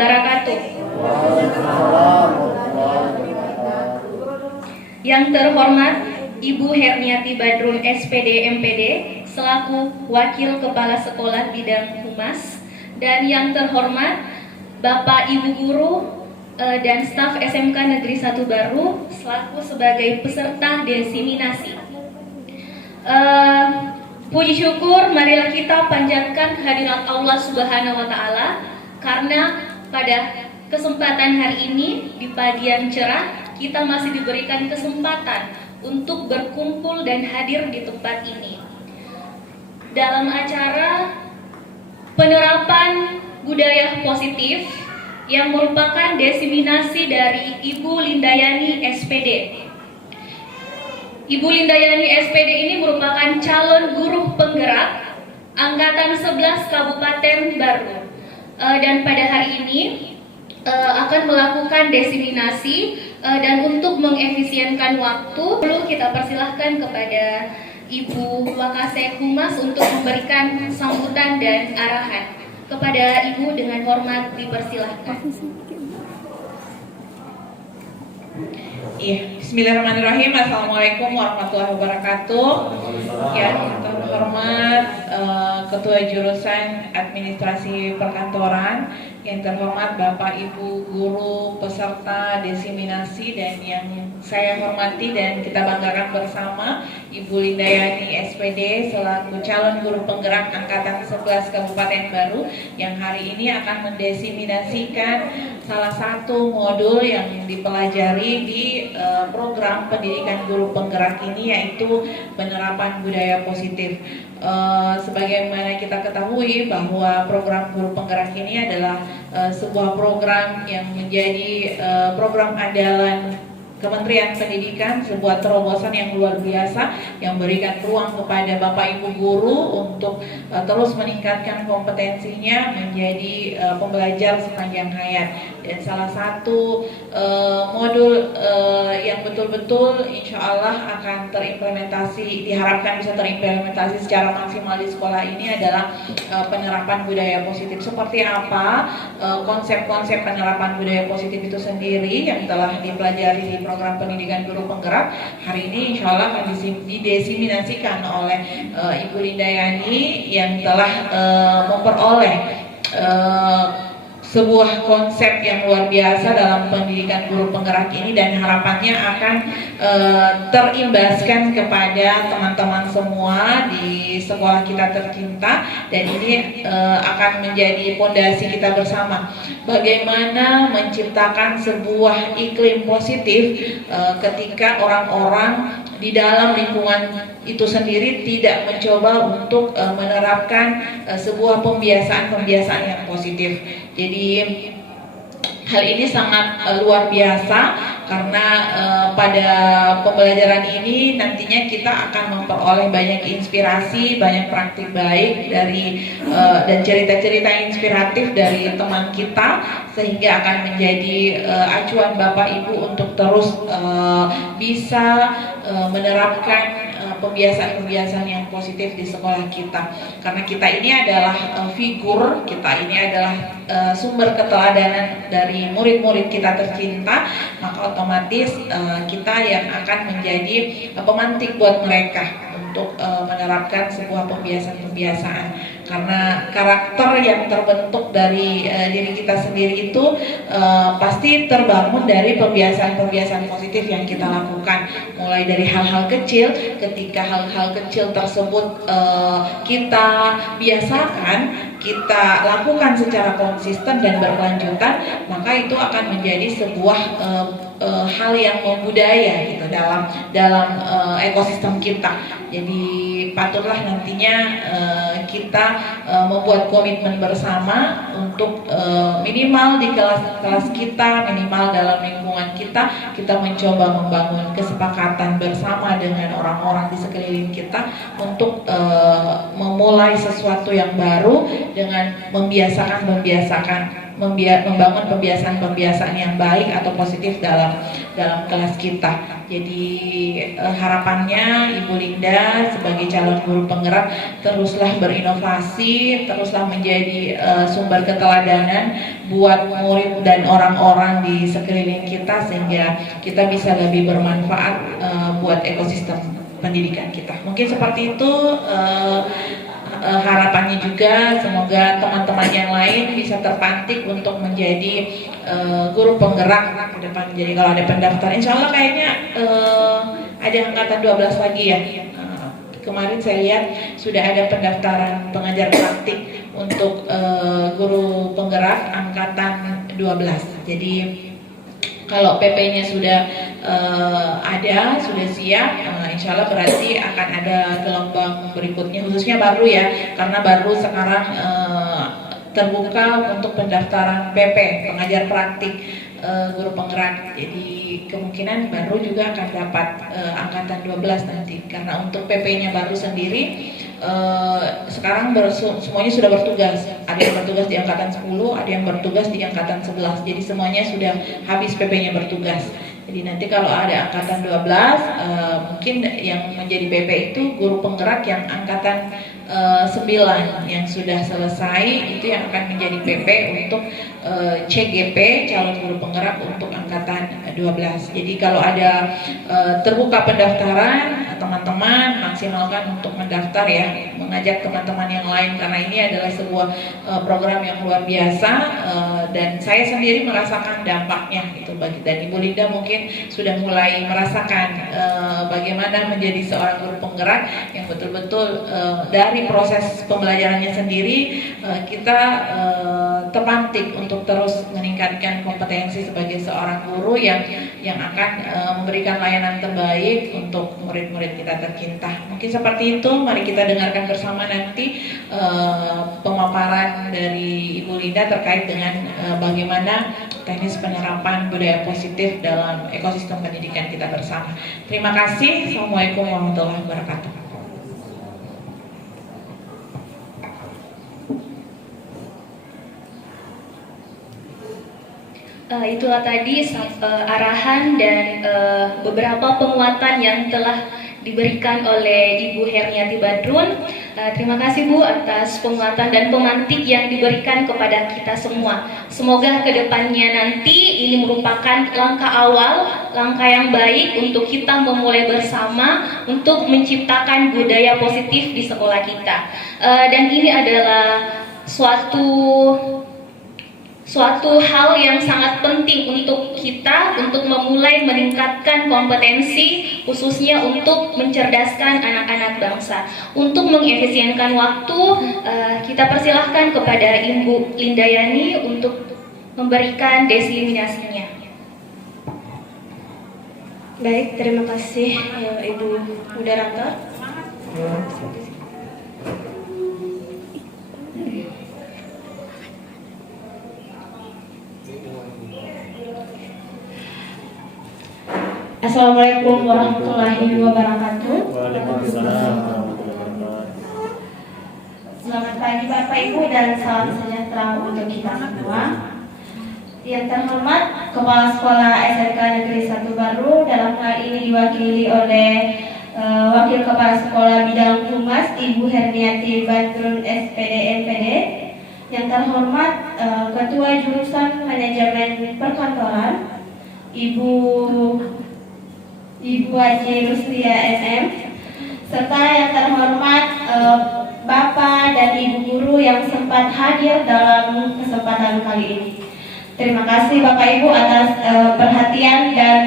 wabarakatuh. Yang terhormat Ibu Herniati Badrun SPD MPD selaku Wakil Kepala Sekolah Bidang Humas, dan yang terhormat Bapak Ibu Guru dan staf SMK Negeri 1 Baru selaku sebagai peserta desiminasi. Puji syukur marilah kita panjatkan kehadirat Allah Subhanahu wa Ta'ala, karena pada kesempatan hari ini di pagi yang cerah kita masih diberikan kesempatan untuk berkumpul dan hadir di tempat ini dalam acara penerapan budaya positif yang merupakan desiminasi dari Ibu Lindayani SPD. Ibu Lindayani SPD ini merupakan calon guru penggerak Angkatan 11 Kabupaten Baru, dan pada hari ini akan melakukan desiminasi, dan untuk mengefisienkan waktu perlu kita persilahkan kepada Ibu Wakasek Humas untuk memberikan sambutan dan arahan. Kepada Ibu dengan hormat dipersilahkan. Iya, Bismillahirrahmanirrahim. Assalamualaikum warahmatullahi wabarakatuh. Yang terhormat Ketua Jurusan Administrasi Perkantoran, yang terhormat Bapak Ibu Guru peserta desiminasi, dan yang saya hormati dan kita banggakan bersama Ibu Lindayani SPD selaku calon guru penggerak Angkatan 11 Kabupaten Baru yang hari ini akan mendesiminasikan salah satu modul yang dipelajari di program pendidikan guru penggerak ini, yaitu penerapan budaya positif. Sebagaimana kita ketahui bahwa program guru penggerak ini adalah sebuah program yang menjadi program andalan Kementerian Pendidikan, sebuah terobosan yang luar biasa yang memberikan ruang kepada Bapak Ibu guru untuk terus meningkatkan kompetensinya menjadi pembelajar sepanjang hayat. Dan salah satu modul yang betul-betul insya Allah akan terimplementasi, diharapkan bisa terimplementasi secara maksimal di sekolah ini adalah penerapan budaya positif. Seperti apa konsep-konsep penerapan budaya positif itu sendiri yang telah dipelajari di program pendidikan guru penggerak, hari ini insya Allah akan didesiminasikan oleh Ibu Lindayani yang telah memperoleh sebuah konsep yang luar biasa dalam pendidikan guru penggerak ini, dan harapannya akan terimbaskan kepada teman-teman semua di sekolah kita tercinta, dan ini akan menjadi fondasi kita bersama bagaimana menciptakan sebuah iklim positif ketika orang-orang di dalam lingkungan itu sendiri tidak mencoba untuk menerapkan sebuah pembiasaan-pembiasaan yang positif. Jadi hal ini sangat luar biasa karena pada pembelajaran ini nantinya kita akan memperoleh banyak inspirasi, banyak praktik baik dari dan cerita-cerita inspiratif dari teman kita, sehingga akan menjadi acuan Bapak Ibu untuk terus bisa menerapkan pembiasaan-pembiasaan yang positif di sekolah kita. Karena kita ini adalah figur, kita ini adalah sumber keteladanan dari murid-murid kita tercinta, maka otomatis kita yang akan menjadi pemantik buat mereka untuk menerapkan sebuah pembiasaan-pembiasaan. Karena karakter yang terbentuk dari diri kita sendiri itu pasti terbangun dari pembiasaan-pembiasaan positif yang kita lakukan, mulai dari hal-hal kecil. Ketika hal-hal kecil tersebut kita biasakan, kita lakukan secara konsisten dan berkelanjutan, maka itu akan menjadi sebuah hal yang membudaya gitu dalam ekosistem kita. Jadi patutlah nantinya kita membuat komitmen bersama untuk minimal di kelas kita, minimal dalam lingkungan kita mencoba membangun kesepakatan bersama dengan orang-orang di sekeliling kita untuk memulai sesuatu yang baru dengan membiasakan membangun pembiasaan yang baik atau positif dalam kelas kita. Jadi harapannya Ibu Linda sebagai calon guru penggerak teruslah berinovasi, teruslah menjadi sumber keteladanan buat murid dan orang-orang di sekeliling kita, sehingga kita bisa lebih bermanfaat buat ekosistem pendidikan kita. Mungkin seperti itu harapannya juga. Semoga teman-teman yang lain bisa terpantik untuk menjadi guru penggerak ke depan. Jadi kalau ada pendaftar, insya Allah kayaknya ada angkatan 12 lagi ya. Kemarin saya lihat sudah ada pendaftaran pengajar praktik untuk guru penggerak angkatan 12. Jadi kalau PP-nya sudah ada, sudah siap, insya Allah berarti akan ada gelombang berikutnya, khususnya baru ya, karena baru sekarang terbuka untuk pendaftaran PP, pengajar praktik guru penggerak. Jadi kemungkinan baru juga akan dapat angkatan 12 nanti, karena untuk PP-nya baru sendiri sekarang semuanya sudah bertugas. Ada yang bertugas di angkatan 10, ada yang bertugas di angkatan 11. Jadi semuanya sudah habis PP-nya bertugas. Jadi nanti kalau ada angkatan 12, mungkin yang menjadi PP itu guru penggerak yang angkatan 9 yang sudah selesai, itu yang akan menjadi PP untuk CGP, calon guru penggerak untuk angkatan 12. Jadi kalau ada terbuka pendaftaran, teman-teman maksimalkan untuk mendaftar ya, mengajak teman-teman yang lain, karena ini adalah sebuah program yang luar biasa, dan saya sendiri merasakan dampaknya itu dan Ibu Linda mungkin sudah mulai merasakan bagaimana menjadi seorang guru penggerak yang betul-betul dari proses pembelajarannya sendiri kita terpantik untuk terus meningkatkan kompetensi sebagai seorang guru yang akan memberikan layanan terbaik untuk murid-murid kita tercinta. Mungkin seperti itu. Mari kita dengarkan bersama nanti pemaparan dari Ibu Linda terkait dengan bagaimana teknis penerapan budaya positif dalam ekosistem pendidikan kita bersama. Terima kasih. Assalamualaikum warahmatullahi wabarakatuh. Itulah tadi arahan dan beberapa penguatan yang telah diberikan oleh Ibu Herniati Badrun. Terima kasih Bu atas penguatan dan pemantik yang diberikan kepada kita semua. Semoga kedepannya nanti ini merupakan langkah awal, langkah yang baik untuk kita memulai bersama untuk menciptakan budaya positif di sekolah kita. Dan ini adalah suatu hal yang sangat penting untuk kita untuk memulai meningkatkan kompetensi, khususnya untuk mencerdaskan anak-anak bangsa. Untuk mengefisienkan waktu, kita persilahkan kepada Ibu Lindayani untuk memberikan diseminasinya. Baik, terima kasih Ibu Moderator. Assalamualaikum warahmatullahi wabarakatuh. Waalaikumsalam warahmatullahi wabarakatuh. Selamat pagi Bapak Ibu dan salam sejahtera untuk kita semua. Yang terhormat Kepala Sekolah SMK Negeri 1 Baru, dalam hal ini diwakili oleh Wakil Kepala Sekolah Bidang Humas Ibu Herniati Badrun SPD MPD. Yang terhormat Ketua Jurusan Manajemen Perkantoran Ibu Haji Ruslia MM, serta yang terhormat Bapak dan Ibu guru yang sempat hadir dalam kesempatan kali ini. Terima kasih Bapak Ibu atas perhatian dan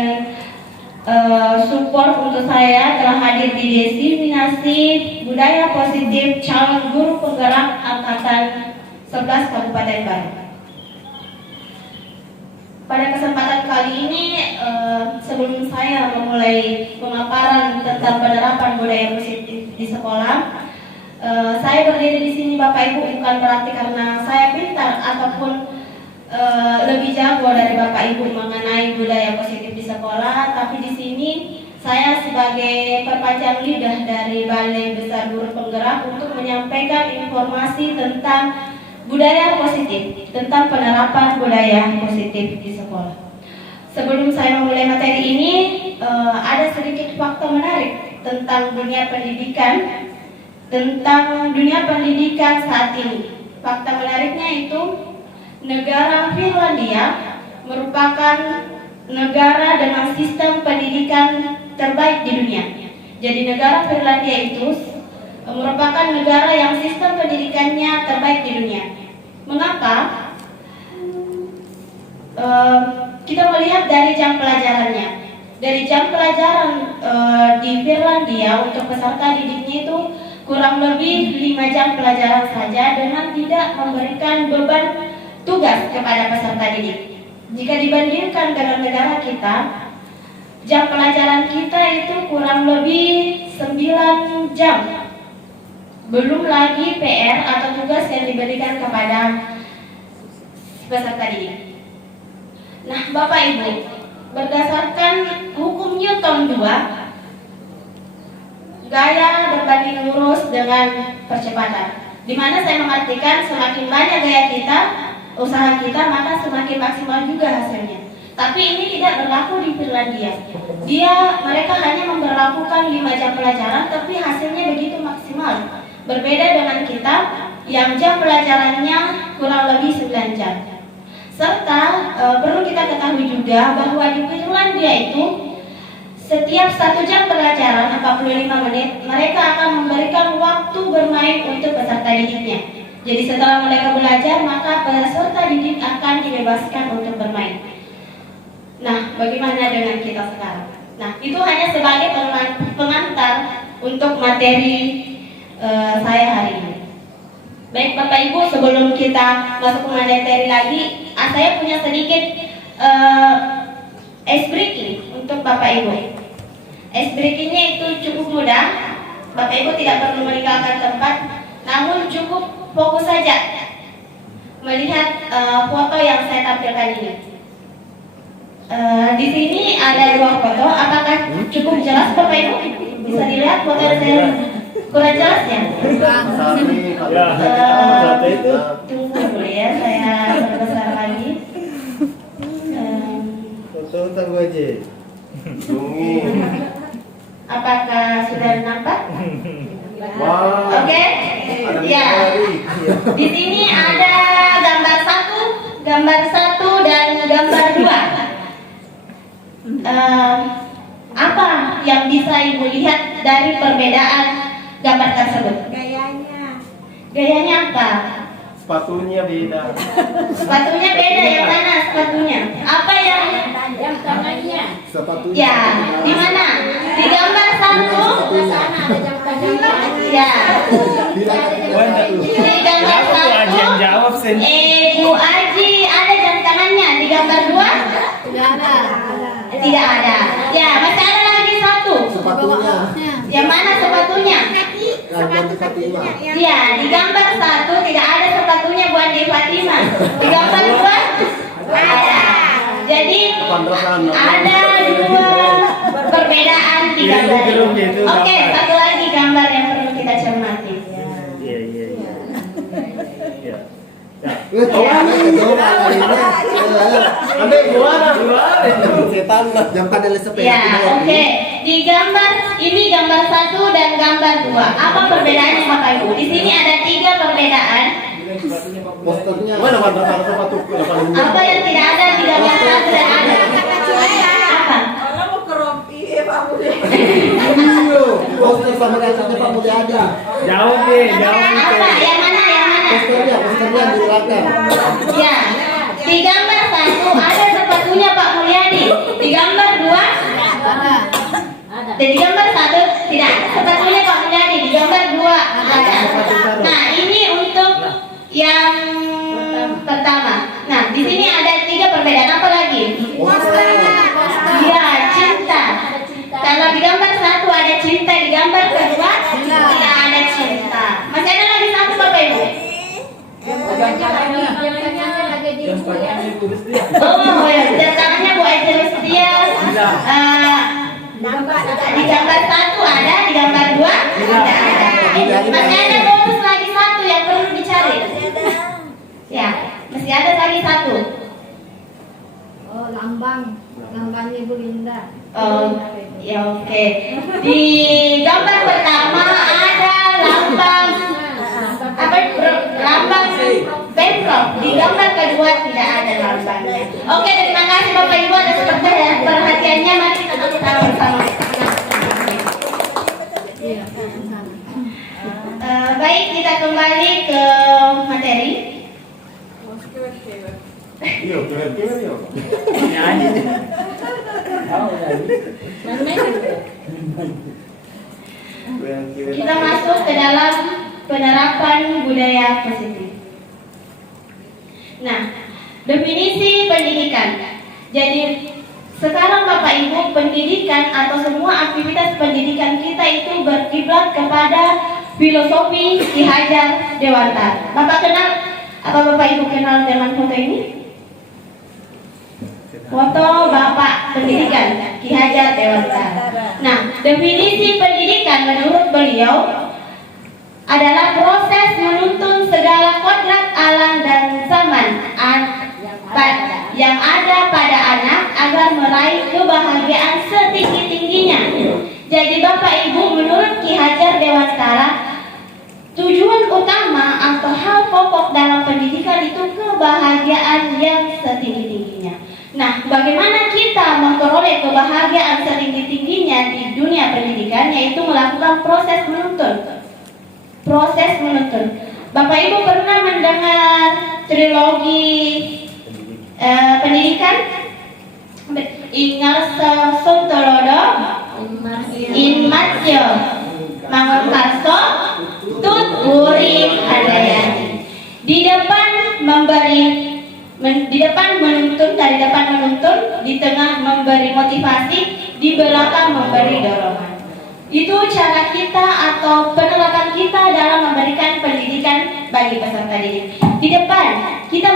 support untuk saya telah hadir di diseminasi budaya positif calon guru penggerak angkatan 11 Kabupaten Bandung. Pada kesempatan kali ini, sebelum saya memulai pemaparan tentang penerapan budaya positif di sekolah, saya berdiri di sini Bapak Ibu bukan berarti karena saya pintar ataupun lebih jago dari Bapak Ibu mengenai budaya positif di sekolah, tapi di sini saya sebagai perpanjang lidah dari Balai Besar Guru Penggerak untuk menyampaikan informasi tentang budaya positif, tentang penerapan budaya positif di sekolah. Sebelum saya memulai materi ini, ada sedikit fakta menarik tentang dunia pendidikan saat ini. Fakta menariknya itu, negara Finlandia merupakan negara dengan sistem pendidikan terbaik di dunia. Jadi negara Finlandia itu merupakan negara yang sistem pendidikannya terbaik di dunia. Mengapa? Kita melihat dari jam pelajarannya. Dari jam pelajaran di Finlandia untuk peserta didiknya itu kurang lebih 5 jam pelajaran saja dengan tidak memberikan beban tugas kepada peserta didik. Jika dibandingkan dengan negara kita, jam pelajaran kita itu kurang lebih 9 jam. Belum lagi PR atau tugas yang diberikan kepada peserta didik. Nah, Bapak Ibu, berdasarkan hukum Newton 2, gaya berbanding lurus dengan percepatan, di mana saya mengartikan semakin banyak gaya kita, usaha kita, maka semakin maksimal juga hasilnya. Tapi ini tidak berlaku di Finlandia. Mereka hanya memberlakukan 5 jam pelajaran, tapi hasilnya begitu maksimal. Berbeda dengan kita yang jam pelajarannya kurang lebih 9 jam. Serta perlu kita ketahui juga bahwa di Finlandia itu setiap 1 jam pelajaran 45 menit mereka akan memberikan waktu bermain untuk peserta didiknya. Jadi setelah mereka belajar, maka peserta didik akan dibebaskan untuk bermain. Nah, bagaimana dengan kita sekarang? Nah, itu hanya sebagai pengantar untuk materi saya hari ini. Baik Bapak Ibu, sebelum kita masuk ke materi lagi, saya punya sedikit ice breaking untuk Bapak Ibu. Ice breakingnya itu cukup mudah. Bapak Ibu tidak perlu meninggalkan tempat, namun cukup fokus saja melihat foto yang saya tampilkan ini. Di sini ada 2 foto. Apakah cukup jelas Bapak Ibu? Bisa dilihat foto yang saya kurang jelas ya? Tunggu dulu ya, saya perbesar lagi. Foto tunggu aja. Apakah sudah nampak? Wow. Oke. Ya. Di sini ada gambar 1 dan gambar 2. Apa yang bisa Ibu lihat dari perbedaan gambar tersebut? Gayanya apa? Sepatunya beda. Sepatunya beda, yang mana sepatunya? Apa yang tangannya? Sepatunya. ya, di mana? Di gambar 1. Ya. Di gambar 1. Bu Aji ada jam tangannya. Di gambar 2? Tidak ada. Ya, masih ada lagi 1. Sepatunya. Yang mana sepatunya? Ya, di gambar 1 tidak ada sepatunya Bu Andi Fatima. Di gambar 2 ada. Jadi ada 2 perbedaan di gambar ini. Oke, satu lagi gambar yang perlu kita cermati. Ya, oke. Di gambar ini gambar 1 dan gambar 2. Apa perbedaannya Bapak Ibu? Di sini ada 3 perbedaan. Posternya. Mana sepatu? Apa yang tidak ada di gambar 1 dan ada? Apa? Poster sama kasusnya Pak Mulia ada. Jauh deh, jauh itu. Apa? Yang mana? Posternya di belakang. Ya. Di gambar 1 ada sepatunya Pak Mulyadi. Di gambar 2 di gambar 1 tidak ada sepatunya Pak Mulyadi. Di gambar 2 ada. Nah, ini untuk yang pertama. Nah, di sini ada 3 perbedaan. Apa lagi? Ya, cinta. Kalau di gambar 1 ada cinta, di gambar kedua tidak ada cinta. Masih ada lagi 1 Bapak Ibu. Oh ya, tangannya Bu Aji Rustia. Di gambar 1 ada, di gambar 2 tidak ada. Masih ada bonus lagi 1 yang perlu dicari. Masih ada lagi satu. Oh, lambangnya Bu Linda. Oh, ya oke. Di gambar pertama ada lambang lambang Pemprov. Di gambar kedua tidak ada lambangnya. Oke, terima kasih Bapak Ibu atas perhatiannya. Mari kita tepuk tangan bersama. Baik, kita kembali ke materi. Iya, kira-kira ya. Kita masuk ke dalam penerapan budaya positif. Nah, definisi pendidikan. Jadi sekarang Bapak Ibu, pendidikan atau semua aktivitas pendidikan kita itu berkiblat kepada filosofi Ki Hajar Dewantara. Bapak kenal, apa Bapak Ibu kenal dengan foto ini? Foto Bapak pendidikan Ki Hajar Dewantara. Nah, definisi pendidikan menurut beliau adalah proses menuntun segala kodrat alam dan zaman yang ada pada anak agar meraih kebahagiaan setinggi-tingginya. Jadi Bapak Ibu, menurut Ki Hajar Dewantara, tujuan utama atau hal pokok dalam pendidikan itu kebahagiaan yang setinggi-tingginya. Nah, bagaimana kita memperoleh kebahagiaan setinggi-tingginya di dunia pendidikan, yaitu melakukan proses menuntun. Proses menuntun. Bapak Ibu pernah mendengar trilogi pendidikan? Ingal Sontolodo, Inmatio, Mangunkarso, Tut Wuri Handayani. Di depan menuntun, dari depan menuntun, di tengah memberi motivasi, di belakang memberi dorongan. Itu cara kita atau penerapan kita dalam memberikan pendidikan bagi peserta didik. Di depan kita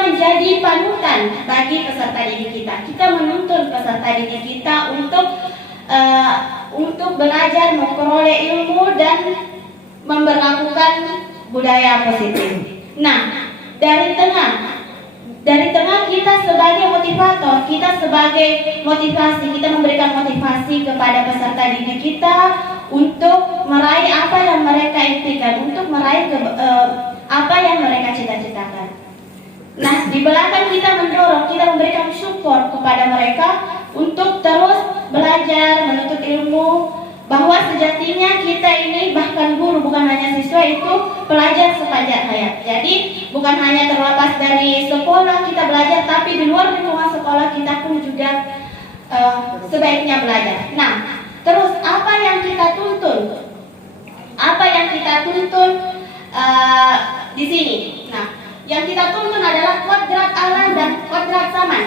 menjadi panutan bagi peserta didik kita. Kita menuntun peserta didik kita untuk belajar, memperoleh ilmu dan memperlakukan budaya positif. Nah, dari tengah kita sebagai motivator, kita sebagai motivasi, kita memberikan motivasi kepada peserta didik kita untuk meraih apa yang mereka impikan, untuk meraih apa yang mereka cita-citakan. Nah, di belakang kita mendorong, kita memberikan support kepada mereka untuk terus belajar, menuntut ilmu, bahwa sejatinya kita ini bahkan guru, bukan hanya siswa, itu pelajar sepanjang hayat. Jadi bukan hanya terlepas dari sekolah kita belajar, tapi di luar lingkungan sekolah kita pun juga sebaiknya belajar. Nah, terus apa yang kita tuntun? Apa yang kita tuntun di sini? Nah, yang kita tuntun adalah kodrat alam dan kodrat zaman.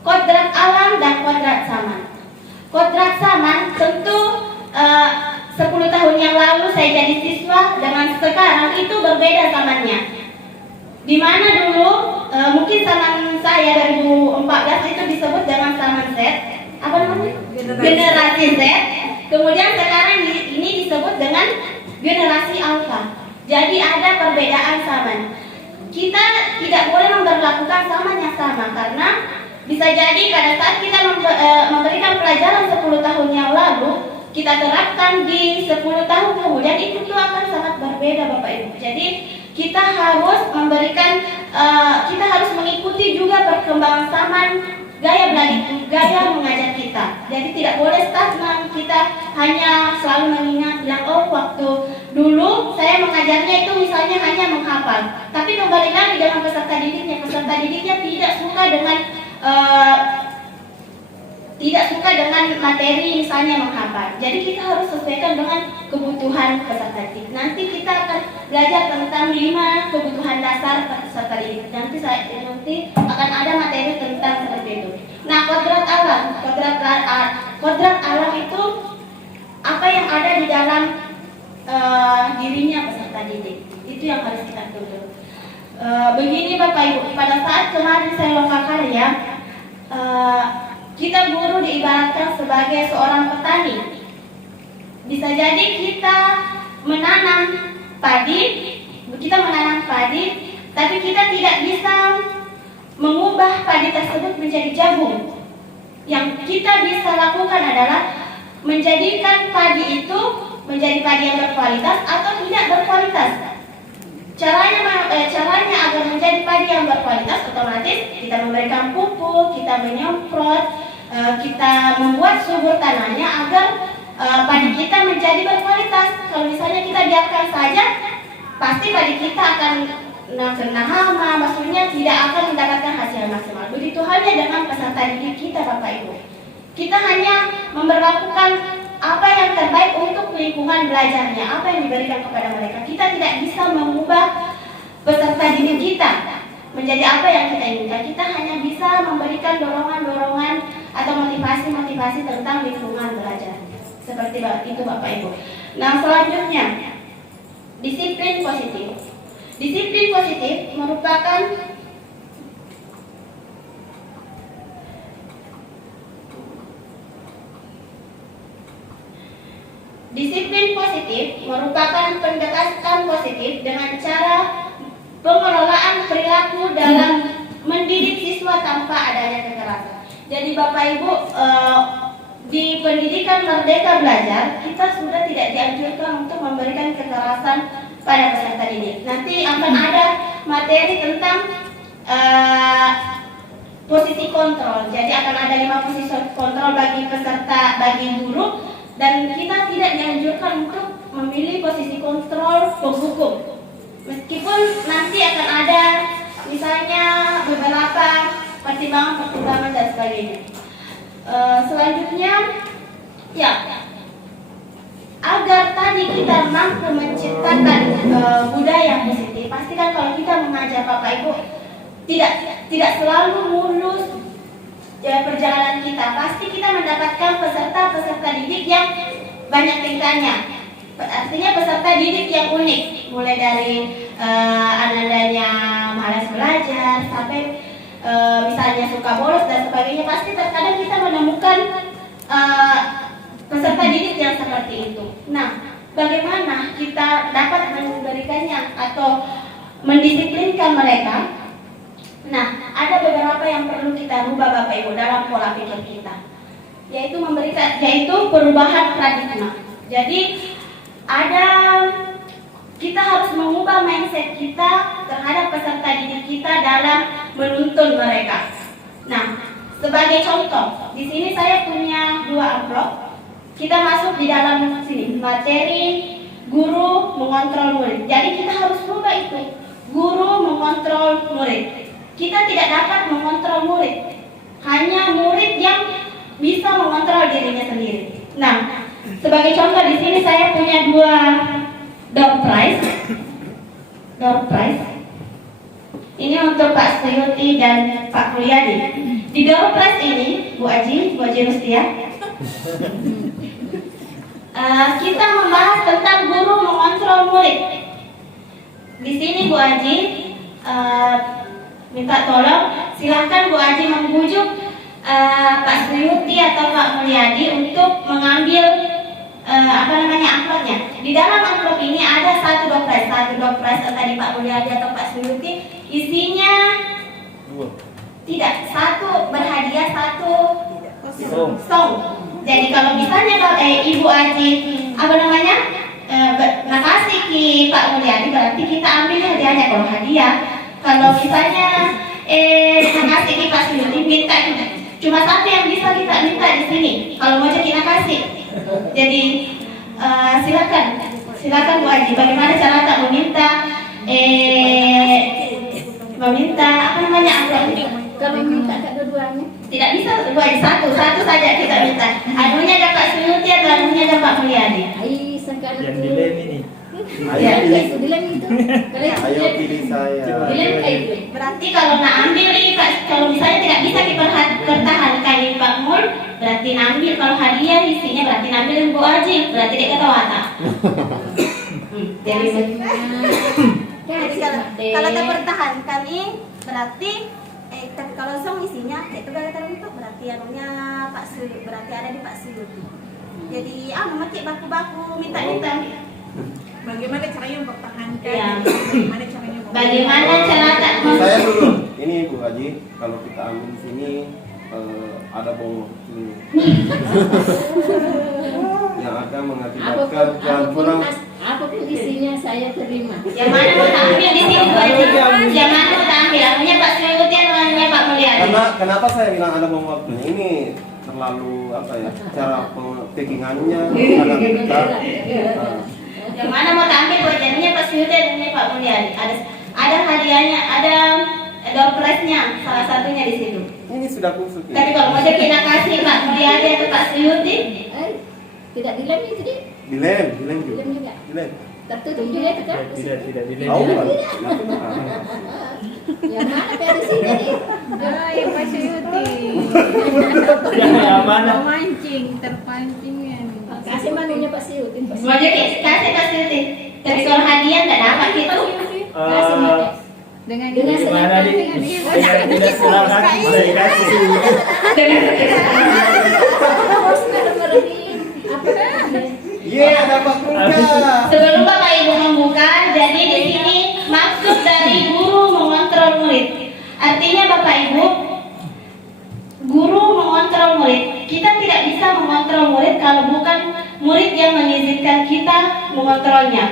Kodrat alam dan kodrat zaman. Kodrat zaman tentu 10 tahun yang lalu saya jadi siswa dengan sekarang itu berbeda zamannya. Di mana dulu mungkin zaman saya 2014 itu disebut dengan zaman Z, apa namanya? Generasi Z. Kemudian sekarang ini disebut dengan generasi alfa. Jadi ada perbedaan zaman. Kita tidak boleh memperlakukan zaman yang sama, karena bisa jadi pada saat kita memberikan pelajaran 10 tahun yang lalu, kita terapkan di 10 tahun kemudian, itu akan sangat berbeda Bapak Ibu. Jadi kita harus memberikan, kita harus mengikuti juga perkembangan zaman, gaya mengajar kita. Jadi tidak boleh stagnan, kita hanya selalu mengingat bilang, oh waktu dulu saya mengajarnya itu misalnya hanya menghafal. Tapi kembali lagi dengan peserta didiknya tidak suka dengan materi misalnya menghafal. Jadi kita harus sesuaikan dengan kebutuhan peserta didik. Nanti kita akan belajar tentang 5 kebutuhan dasar peserta didik. Nanti akan ada materi tentang seperti itu. Nah, kodrat alam itu apa yang ada di dalam dirinya peserta didik. Itu yang harus kita tuntut. Begini Bapak Ibu, pada saat kemarin saya lokakarya, kita guru diibaratkan sebagai seorang petani. Bisa jadi kita menanam padi, Tapi kita tidak bisa mengubah padi tersebut menjadi jagung. Yang kita bisa lakukan adalah menjadikan padi itu menjadi padi yang berkualitas atau tidak berkualitas. Caranya agar menjadi padi yang berkualitas, otomatis kita memberikan pupuk, kita menyemprot, kita membuat subur tanahnya agar padi kita menjadi berkualitas. Kalau misalnya kita biarkan saja, pasti padi kita akan kena hama, maksudnya tidak akan mendapatkan hasil maksimal. Begitu halnya dengan peserta didik kita, Bapak Ibu. Kita hanya memperlakukan apa yang terbaik untuk lingkungan belajarnya, apa yang diberikan kepada mereka. Kita tidak bisa mengubah peserta didik kita menjadi apa yang kita inginkan. Kita hanya bisa memberikan dorongan-dorongan atau motivasi-motivasi tentang lingkungan belajar. Seperti itu, Bapak Ibu. Nah, selanjutnya, disiplin positif. Disiplin positif merupakan pendekatan positif dengan cara pengelolaan perilaku dalam mendidik siswa tanpa adanya kekerasan. Jadi Bapak Ibu, di pendidikan Merdeka Belajar kita sudah tidak dianjurkan untuk memberikan kekerasan pada peserta didik. Nanti akan ada materi tentang posisi kontrol. Jadi akan ada 5 posisi kontrol bagi peserta, bagi guru, dan kita tidak dianjurkan untuk memilih posisi kontrol penghukum. Meskipun nanti akan ada misalnya beberapa pertimbangan dan sebagainya. Selanjutnya, ya, agar tadi kita mampu menciptakan budaya positif. Pastikan kalau kita mengajar Bapak Ibu tidak selalu mulus perjalanan kita. Pasti kita mendapatkan peserta didik yang banyak tingkahnya. Artinya peserta didik yang unik, mulai dari anandanya malas belajar sampai misalnya suka bolos dan sebagainya. Pasti terkadang kita menemukan peserta didik yang seperti itu. Nah, bagaimana kita dapat memberikannya atau mendisiplinkan mereka? Nah, ada beberapa yang perlu kita rubah Bapak Ibu dalam pola pikir kita, yaitu perubahan paradigma. Jadi kita harus mengubah mindset kita terhadap peserta didik kita dalam menuntun mereka. Nah, sebagai contoh, di sini saya punya 2 amplop. Kita masuk di dalam sini, materi guru mengontrol murid. Jadi kita harus rubah itu, guru mengontrol murid. Kita tidak dapat mengontrol murid, hanya murid yang bisa mengontrol dirinya sendiri. Nah, sebagai contoh di sini saya punya 2 door prize. Ini untuk Pak Suyuti dan Pak Kuliadi. Di door prize ini, Bu Aji Rustia, kita membahas tentang guru mengontrol murid. Di sini Bu Aji minta tolong, silahkan Bu Aji membujuk Pak Suyuti atau Pak Mulyadi untuk mengambil amplopnya. Di dalam amplop ini ada 1 door prize tadi Pak Mulyadi atau Pak Suyuti, isinya 1 berhadiah, 1 song. Jadi kalau misalnya Ibu Aji makasih ke Pak Mulyadi, berarti kita ambil hadiahnya. Kalau hadiah, kalau misalnya makasih ke Pak Suyuti, minta cuma 1 yang bisa kita minta di sini. Kalau mau kita kasih. Jadi silakan Bu Aji, bagaimana cara tak meminta amplopnya? Kalau minta kedua-duanya? Tidak bisa Bu Aji, satu saja kita minta. Anunya ada Pak Suyuti atau anunya ada Pak Mulyadi? Yang dilem ini. Ayo dilem itu. Ayo pilih saya. Dilem kayak itu. Berarti kalau nak ambil nih, kalau misalnya tidak bisa dipertahankan di Pak Mul, berarti ambil. Kalau hadiah isinya berarti ambil Bu Aji, berarti dia kata wata. Jadi kalau kita pertahankan ini berarti tapi kalau song isinya itu kata itu berarti anunya Pak Suyuti, berarti ada di Pak Suyuti. Jadi memetik baku-baku minta. Bagaimana caranya mempertahankan? Ya. Bagaimana caranya Bagaimana cara tak Saya dulu. Ini Bu Haji, kalau kita ambil sini ada bom ini yang akan mengakibatkan kurang. Apapun isinya saya terima. Yang mana mau tampil di sini Bu Haji? Yang mana mau tampil? Namanya Pak Suyuti atau namanya Pak Mulyadi? Karena kenapa saya bilang ada bom waktunya ini terlalu apa ya, cara packingannya anak kita. Yang mana mau tampil Bu Haji? Namanya Pak Suyuti atau namanya Pak Mulyadi? Ada hadiahnya, ada door prize-nya, salah satunya di situ. Ini sudah kusut. Tapi kalau mau kita kasih Pak Mulyadi atau Pak Suyuti, Tidak dilem itu dia. Dilem Dilem juga. juga. Dilem. Tertutup juga itu kan? Tidak dilem. Tahu kan? Yang mana versi tadi? Yang Pak Suyuti. Yang mana? Mancing, terpancing ya. Kasih manunya Pak Suyuti. mau jadi kasih Pak Suyuti. Tapi kalau hadiah nggak dapat gitu. Kasih manunya. Dengan Gimana nih? Tidak silakan bisa dikasih. Iya, dapat buka. Sebelum Bapak Ibu membuka, jadi di sini maksud dari guru mengontrol murid. Artinya Bapak Ibu, guru mengontrol murid. Kita tidak bisa mengontrol murid kalau bukan murid yang mengizinkan kita mengontrolnya.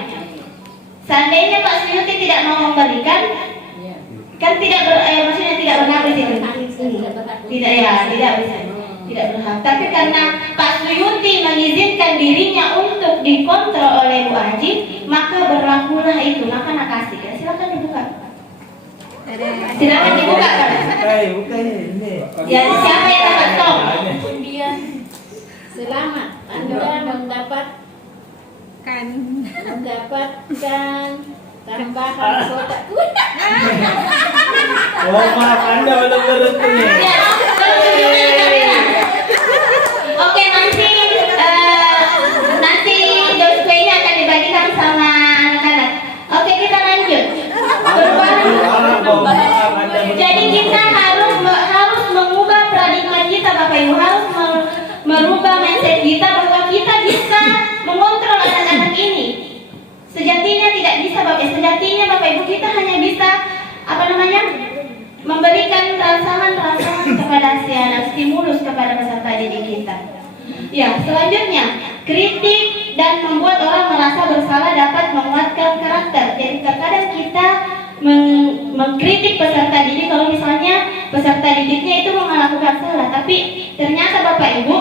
Seandainya Pak Suyuti tidak mau memberikan, kan maksudnya tidak berhak di sini. Tidak bisa. Tidak berhak. Tapi karena Pak Suyuti mengizinkan dirinya untuk dikontrol oleh Bu Haji, maka berlakulah itu. Maka nak kasih. Ya, silakan dibuka. Silakan dibuka kan. Bukan ini. Ya, siapa yang dapat tong? Selamat Anda mendapatkan tambahan kotak kuda. Oh, maaf Anda belum berhenti. Ya, kalau tunjukkan ke kamera. Oke, nanti dospenya akan dibagikan sama anak-anak. Oke, kita lanjut. Jadi kita harus mengubah paradigma kita, Bapak Ibu, harus merubah mindset kita bahwa kita bisa mengontrol anak-anak ini. Sejatinya tidak bisa, Bapak. Sejatinya Bapak Ibu kita hanya bisa memberikan rangsangan kepada si anak, stimulus kepada peserta didik kita. Ya, selanjutnya, kritik dan membuat orang merasa bersalah dapat menguatkan karakter. Jadi terkadang kita mengkritik peserta didik kalau misalnya peserta didiknya itu melakukan salah, tapi ternyata Bapak Ibu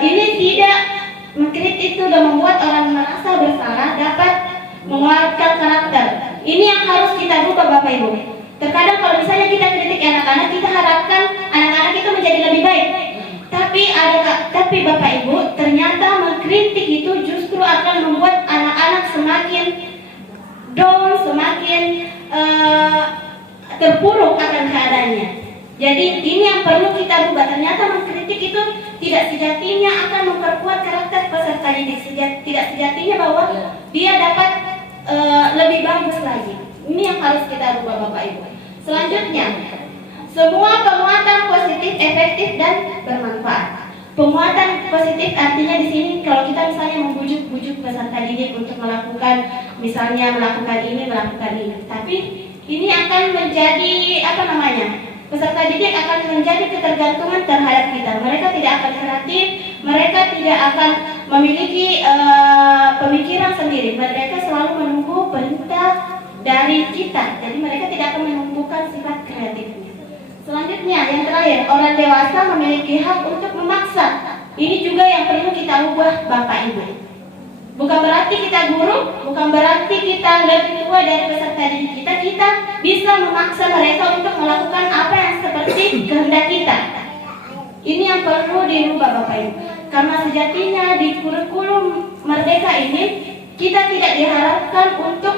ini tidak mengkritik itu dan membuat orang merasa bersalah dapat menguatkan karakter. Ini yang harus kita rubah Bapak Ibu. Terkadang kalau misalnya kita kritik anak-anak, kita harapkan anak-anak itu menjadi lebih baik. Tapi Bapak Ibu, ternyata mengkritik itu justru akan membuat anak-anak semakin down, semakin terpuruk akan keadaannya. Jadi ini yang perlu kita rubah. Ternyata mengkritik itu tidak sejatinya akan memperkuat karakter peserta didik. Tidak sejatinya bahwa dia dapat lebih bagus lagi. Ini yang harus kita rubah Bapak Ibu. Selanjutnya, semua penguatan positif, efektif dan bermanfaat. Penguatan positif artinya di sini kalau kita misalnya membujuk-bujuk peserta didik untuk melakukan ini. Tapi ini akan menjadi peserta didik akan menjadi ketergantungan terhadap kita. Mereka tidak akan kreatif, mereka tidak akan memiliki pemikiran sendiri. Mereka selalu menunggu perintah dari kita. Jadi mereka tidak akan menumbuhkan sifat kreatifnya. Selanjutnya, yang terakhir, orang dewasa memiliki hak untuk memaksa. Ini juga yang perlu kita ubah Bapak Ibu. Bukan berarti kita guru, bukan berarti kita lebih tua dari peserta didik kita. Kita bisa memaksa mereka untuk melakukan apa yang seperti kehendak kita. Ini yang perlu dirubah Bapak Ibu. Karena sejatinya di kurikulum Merdeka ini kita tidak diharapkan untuk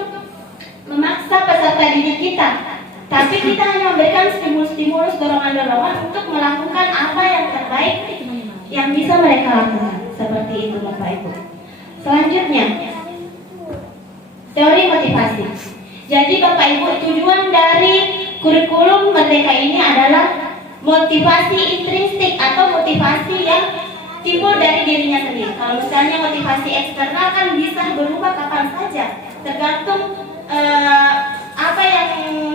memaksa peserta didik kita, tapi kita hanya memberikan stimulus-stimulus, dorongan-dorongan untuk melakukan apa yang terbaik yang bisa mereka lakukan. Seperti itu Bapak Ibu. Selanjutnya, teori motivasi. Jadi Bapak Ibu, tujuan dari kurikulum Merdeka ini adalah motivasi intrinsik atau motivasi yang timbul dari dirinya sendiri. Kalau misalnya motivasi eksternal kan bisa berubah kapan saja. tergantung apa yang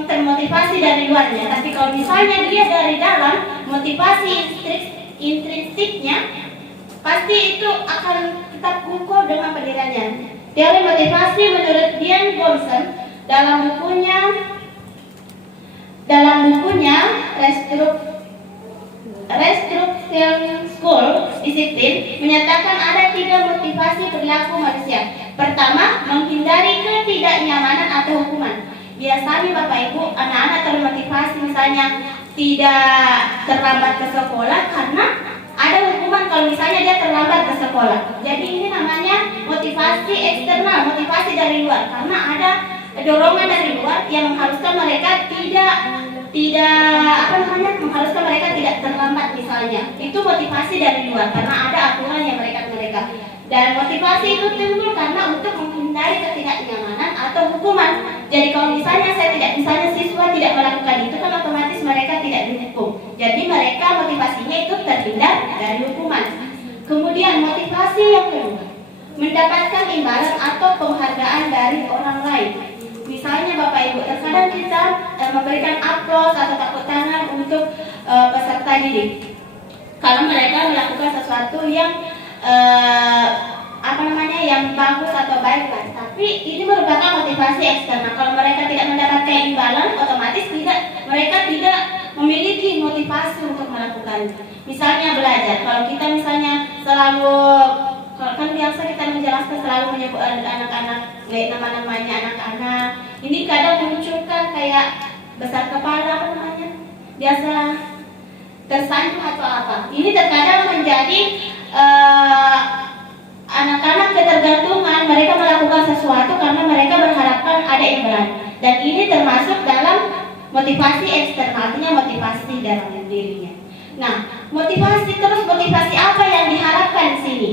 termotivasi dari luarnya. Tapi kalau misalnya dia dari dalam, motivasi intrinsiknya pasti itu akan tetap kukuh dengan pendiriannya. Teori motivasi menurut Dian Gonson dalam bukunya Restructuring School Disiplin menyatakan ada 3 motivasi perilaku manusia. Pertama, menghindari ketidaknyamanan atau hukuman. Biasanya Bapak Ibu, anak-anak termotivasi misalnya tidak terlambat ke sekolah karena ada hukuman kalau misalnya dia terlambat ke sekolah. Jadi ini namanya motivasi eksternal, motivasi dari luar, karena ada dorongan dari luar yang mengharuskan mereka mengharuskan mereka tidak terlambat misalnya. Itu motivasi dari luar karena ada aturan yang mereka. Dan motivasi itu timbul karena untuk menghindari ketidaknyamanan atau hukuman. Jadi kalau misalnya siswa tidak melakukan itu kan otomatis mereka tidak dihukum. Jadi mereka motivasinya itu terhindar dari hukuman. Kemudian motivasi yang kedua, mendapatkan imbalan atau penghargaan dari orang lain. Misalnya Bapak Ibu, terkadang kita memberikan aplaus atau tepuk tangan untuk peserta didik kalau mereka melakukan sesuatu yang yang bagus atau baik lah. Tapi ini merupakan motivasi eksternal. Kalau mereka tidak mendapatkan imbalan, otomatis mereka tidak memiliki motivasi untuk melakukannya. Misalnya belajar. Kalau kita misalnya selalu, kalau kan biasa kita menjelaskan selalu menyebut anak-anak, nama-namanya anak-anak. Ini kadang munculkan kayak besar kepala biasa tersanjung atau apa. Ini terkadang menjadi anak-anak ketergantungan. Mereka melakukan sesuatu karena mereka berharapkan ada imbalan. Dan ini termasuk dalam motivasi eksternal, artinya motivasi dalam dirinya. Nah, motivasi apa yang diharapkan di sini?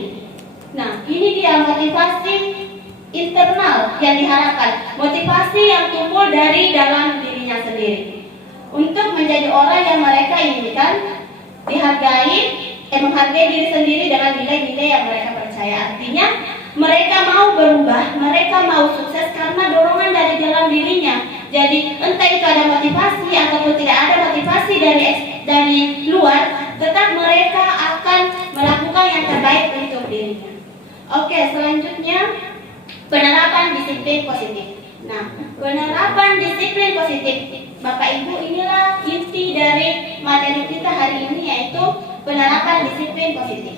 Nah, ini dia motivasi internal yang diharapkan, motivasi yang timbul dari dalam dirinya sendiri untuk menjadi orang yang mereka inginkan, menghargai diri sendiri dengan nilai-nilai yang mereka percaya. Artinya mereka mau berubah, mereka mau sukses karena dorongan dari dalam dirinya. Jadi entah itu ada motivasi ataupun tidak ada motivasi dari luar, tetap mereka akan melakukan yang terbaik untuk dirinya. Oke, selanjutnya penerapan disiplin positif. Nah, penerapan disiplin positif, Bapak Ibu, inilah inti dari materi kita hari ini, yaitu penerapan disiplin positif.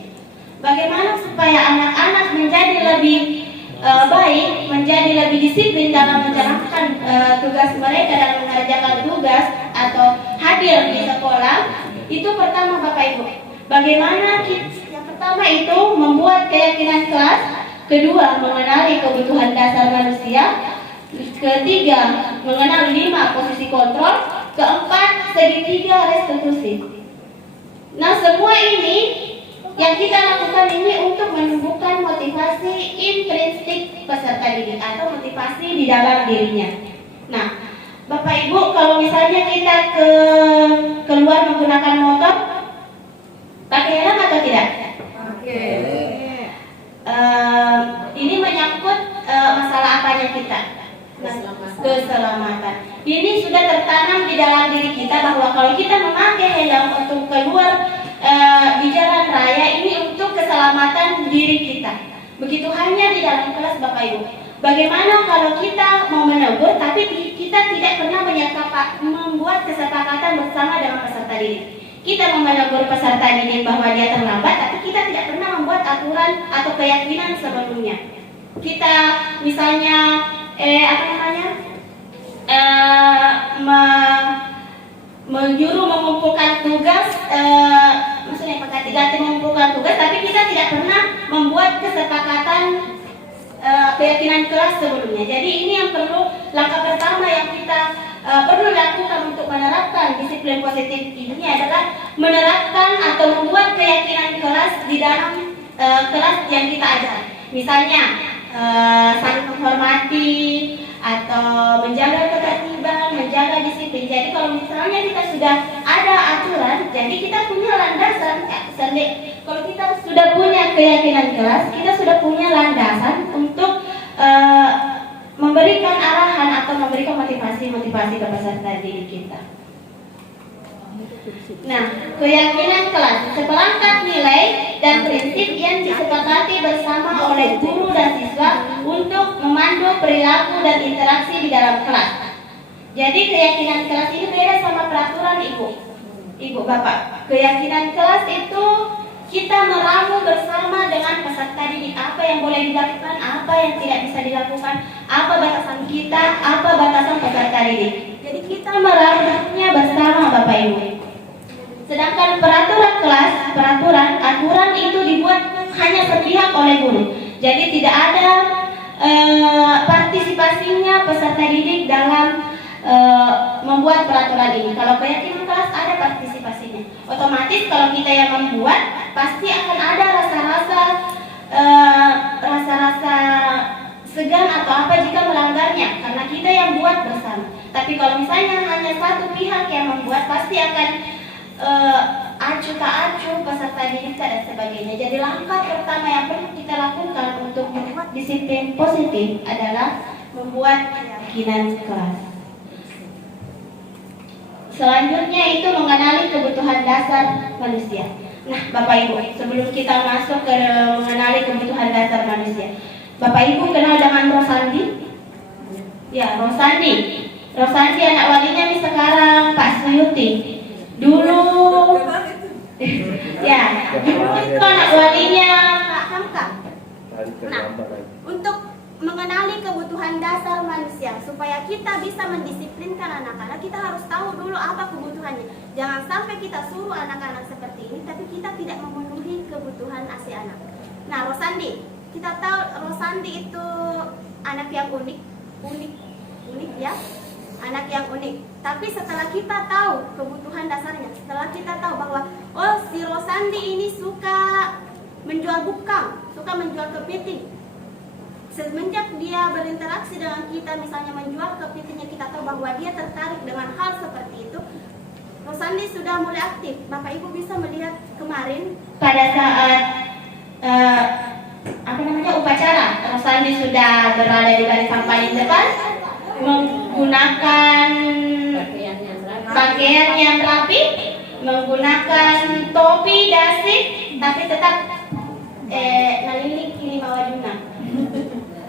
Bagaimana supaya anak-anak menjadi lebih baik, menjadi lebih disiplin dalam menjalankan tugas mereka, dalam mengerjakan tugas atau hadir di sekolah. Itu pertama Bapak Ibu, bagaimana yang pertama itu membuat keyakinan kelas, kedua mengenali kebutuhan dasar manusia, ketiga mengenal 5 posisi kontrol, keempat segitiga restitusi. Nah, semua ini yang kita lakukan ini untuk menumbuhkan motivasi intrinsik peserta didik atau motivasi di dalam dirinya. Nah, Bapak Ibu, kalau misalnya kita keluar menggunakan motor, pakai helm atau tidak? Ini menyangkut masalah apanya kita? Keselamatan. Ini sudah tertanam di dalam diri kita bahwa kalau kita memakai helm untuk keluar di jalan raya, ini untuk keselamatan diri kita. Begitu hanya di dalam kelas Bapak Ibu. Bagaimana kalau kita mau menegur tapi kita tidak pernah membuat kesepakatan bersama dengan peserta didik. Kita mau menegur peserta didik bahwa dia terlambat, tapi kita tidak pernah membuat aturan atau keyakinan sebelumnya. Kita misalnya menyuruh mengumpulkan tugas, maksudnya ganti mengumpulkan tugas, tapi kita tidak pernah membuat kesepakatan keyakinan kelas sebelumnya. Jadi ini yang perlu, langkah pertama yang kita perlu lakukan untuk menerapkan disiplin positif ini adalah menerapkan atau membuat keyakinan kelas di dalam kelas yang kita ajar. Misalnya saling menghormati atau menjaga ketertiban, menjaga disiplin. Jadi kalau misalnya kita sudah ada aturan, jadi kita punya landasan. Kalau kita sudah punya keyakinan kelas, kita sudah punya landasan untuk partisipasi ke peserta didik kita. Nah, keyakinan kelas seperangkat nilai dan prinsip yang disepakati bersama oleh guru dan siswa untuk memandu perilaku dan interaksi di dalam kelas. Jadi keyakinan kelas ini beda sama peraturan ibu bapak. Keyakinan kelas itu kita meramu bersama dengan peserta didik apa yang boleh dilakukan, apa yang tidak bisa dilakukan, apa batasan kita, apa batasan peserta didik. Jadi kita meramunya bersama Bapak Ibu. Sedangkan peraturan kelas, aturan itu dibuat hanya sepihak oleh guru. Jadi tidak ada partisipasinya peserta didik dalam membuat peraturan ini. Kalau keyakinan kelas ada partisipasinya. Otomatis kalau kita yang membuat, pasti akan ada rasa-rasa segan atau apa jika melanggarnya, karena kita yang buat bersama. Tapi kalau misalnya hanya satu pihak yang membuat, pasti akan acuh tak acuh peserta didik dan sebagainya. Jadi langkah pertama yang perlu kita lakukan untuk membuat disiplin positif adalah membuat keyakinan kelas. Selanjutnya itu mengenali kebutuhan dasar manusia. Nah, Bapak Ibu, sebelum kita masuk ke mengenali kebutuhan dasar manusia, Bapak Ibu kenal dengan Rosandi? Ya, Rosandi anak walinya nih sekarang Pak Suyuti. Dulu ya, dulu itu anak walinya Pak Hamka. Nah, untuk mengenali kebutuhan dasar manusia supaya kita bisa mendisiplinkan anak-anak, kita harus tahu dulu apa kebutuhannya. Jangan sampai kita suruh anak-anak seperti ini tapi kita tidak memenuhi kebutuhan si anak. Nah, Rosandi, kita tahu Rosandi itu anak yang unik ya, anak yang unik. Tapi setelah kita tahu kebutuhan dasarnya, setelah kita tahu bahwa oh si Rosandi ini suka menjual bukang, suka menjual kepiting. Semenjak dia berinteraksi dengan kita, misalnya menjual kepitingnya, kita tahu bahwa dia tertarik dengan hal seperti itu, Rosandi sudah mulai aktif. Bapak Ibu bisa melihat kemarin pada saat upacara, Rosandi sudah berada di baris paling depan, menggunakan pakaian yang rapi, menggunakan topi dasi, tapi tetap nalilik lima wajuna.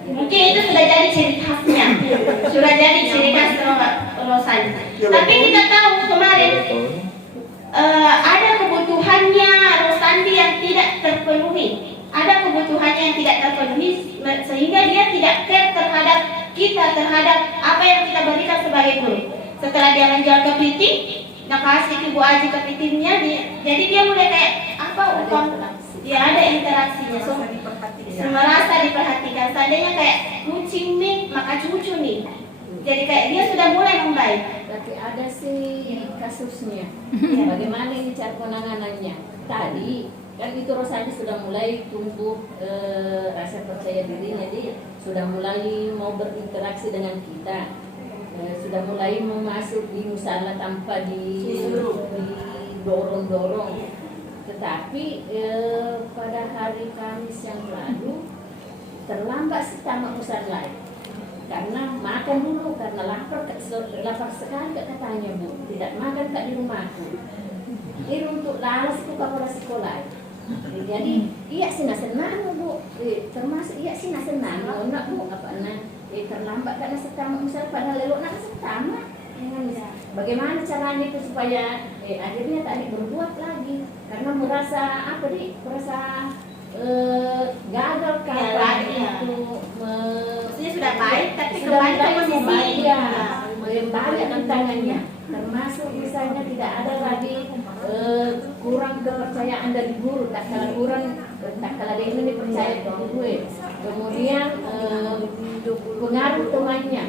Mungkin itu sudah jadi ciri khasnya, sudah jadi ciri khas Rosandi. Tapi kita tahu kemarin ada kebutuhannya Rosandi yang tidak terpenuhi, ada kebutuhannya yang tidak terpenuhi sehingga dia tidak care terhadap kita, terhadap apa yang kita berikan sebagai guru. Setelah dia menjual kepiting, nak kasih Ibu Aji kepitingnya, jadi dia mulai kayak apa dia ada interaksinya, merasa diperhatikan. Seandainya kayak kucing nih, maka cucu nih. Jadi kayak dia sudah mulai membaik. Tapi ada sih kasusnya. Bagaimana ini cara penanganannya? Tadi kan itu Rosandi sudah mulai tumbuh rasa percaya dirinya, dia sudah mulai mau berinteraksi dengan kita, sudah mulai mau masuk di musala tanpa didorong-dorong. Tetapi pada hari Kamis yang lalu terlambat sih tamat musala karena makan dulu, karena lapar sekali katanya Bu, tidak makan Kak di rumahku. Ini untuk lalas itu kepala sekolah. Jadi iya sih senang Bu, termasuk iya sih senang. Nak Bu apa terlambat karena setamat musala padahal lelok nak setamat. Bagaimana caranya itu supaya akhirnya tadi berbuat lagi karena merasa gagal kan itu Maksudnya sudah baik tapi sudah kembali ke posisi kembali tantangannya, termasuk misalnya tidak ada lagi kurang kepercayaan dari guru, tak kala dia ini dipercaya gue, kemudian pengaruh temannya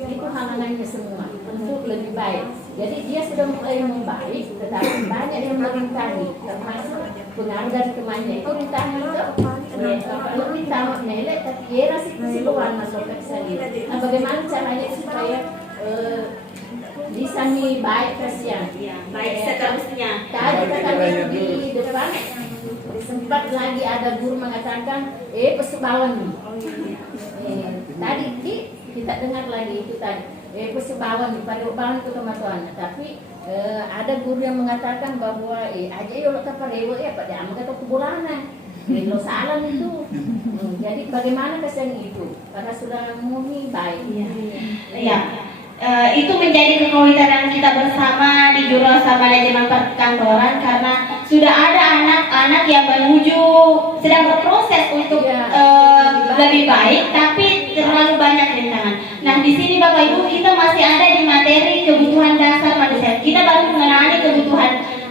itu halangannya semua untuk lebih baik. Jadi dia sudah mulai membaik, tetapi banyak yang merintangi, termasuk pengaruh dari temannya itu rintangan itu. Kalau rintangan melek, tapi dia rasik si luar masuk ke sana. Nah, bagaimana caranya supaya bisa nih baik kasihan? baik seterusnya. Tadi katanya di depan sempat lagi ada guru mengatakan pesubawan nih. Tadi kita dengar lagi itu tadi persebawan di pada bahan itu teman-teman. Tapi ada guru yang mengatakan bahwa aja yo kata parewo pada amat atau kubulana. Lo salah itu. Jadi bagaimana kesan itu? Karena sudah murni baik. Iya. Itu menjadi kekhawatiran kita bersama di Jurusan Manajemen Perkantoran karena sudah ada anak-anak yang menuju sedang berproses untuk lebih baik, tapi terlalu banyak rintangan. Nah, di sini Bapak Ibu kita masih ada di materi kebutuhan dasar manusia. Kita baru mengenali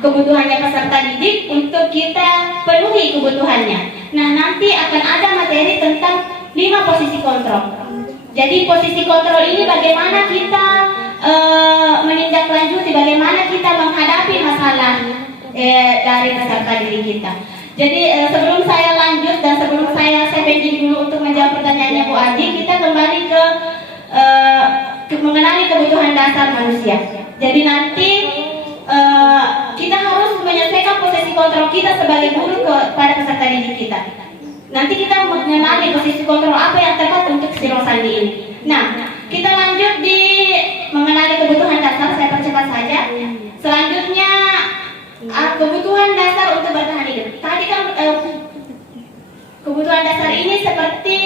kebutuhannya peserta didik untuk kita penuhi kebutuhannya. Nah, nanti akan ada materi tentang 5 posisi kontrol. Jadi posisi kontrol ini bagaimana kita menindaklanjuti, bagaimana kita menghadapi masalah dari peserta didik kita. Jadi sebelum saya lanjut dan sebelum saya pending dulu untuk menjawab pertanyaannya Bu Aji, kita kembali ke mengenali kebutuhan dasar manusia. Jadi nanti kita harus menyelesaikan posisi kontrol kita sebagai guru kepada peserta didik kita. Nanti kita mengenali posisi kontrol apa yang tepat untuk si Rosandi ini. Nah, kita lanjut di mengenali kebutuhan dasar. Saya percepat saja. Selanjutnya kebutuhan dasar untuk bertahan hidup. Tadi kan kebutuhan dasar ini seperti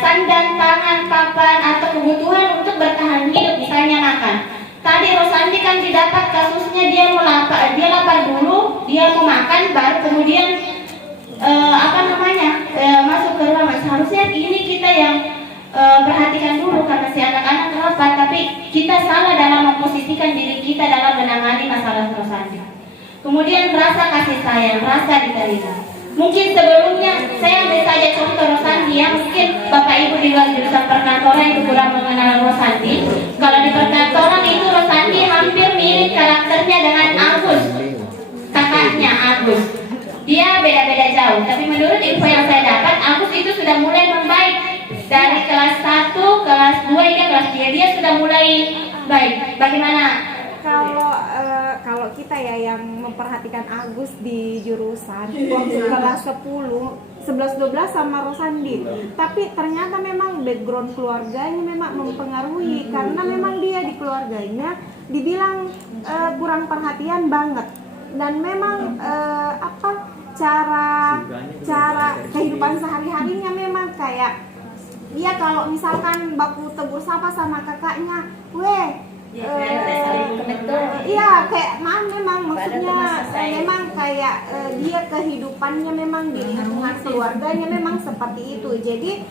sandang, pangan, papan atau kebutuhan untuk bertahan hidup, misalnya makan. Tadi Rosandi kan didapat kasusnya dia lapar dulu, dia mau makan, baru kemudian masuk ke ruangan. Seharusnya ini kita yang perhatikan dulu karena si anak-anak lapar, tapi kita salah dalam memposisikan diri kita dalam menangani masalah Rosandi. Kemudian rasa kasih sayang, rasa diterima. Mungkin sebelumnya saya ambil saja contoh Rosandi ya. Mungkin Bapak Ibu di luar jurusan perkantoran itu kurang mengenal Rosandi. Kalau di perkantoran itu Rosandi hampir mirip karakternya dengan Agus, kakaknya Agus. Dia beda-beda jauh, tapi menurut info yang saya dapat, Agus itu sudah mulai membaik. Dari kelas 1, kelas 2 hingga kelas 3 dia sudah mulai baik. Bagaimana? Kalau kita ya yang memperhatikan Agus di jurusan kelas 10, 11, 12 sama Rosandi. Tapi ternyata memang background keluarganya memang mempengaruhi karena memang dia di keluarganya dibilang kurang perhatian banget. Dan memang cara kehidupan sehari-harinya memang kayak dia kalau misalkan baku tegur sapa sama kakaknya, iya kayak memang maksudnya memang kayak dia kehidupannya memang di lingkungan keluarganya memang seperti itu. Jadi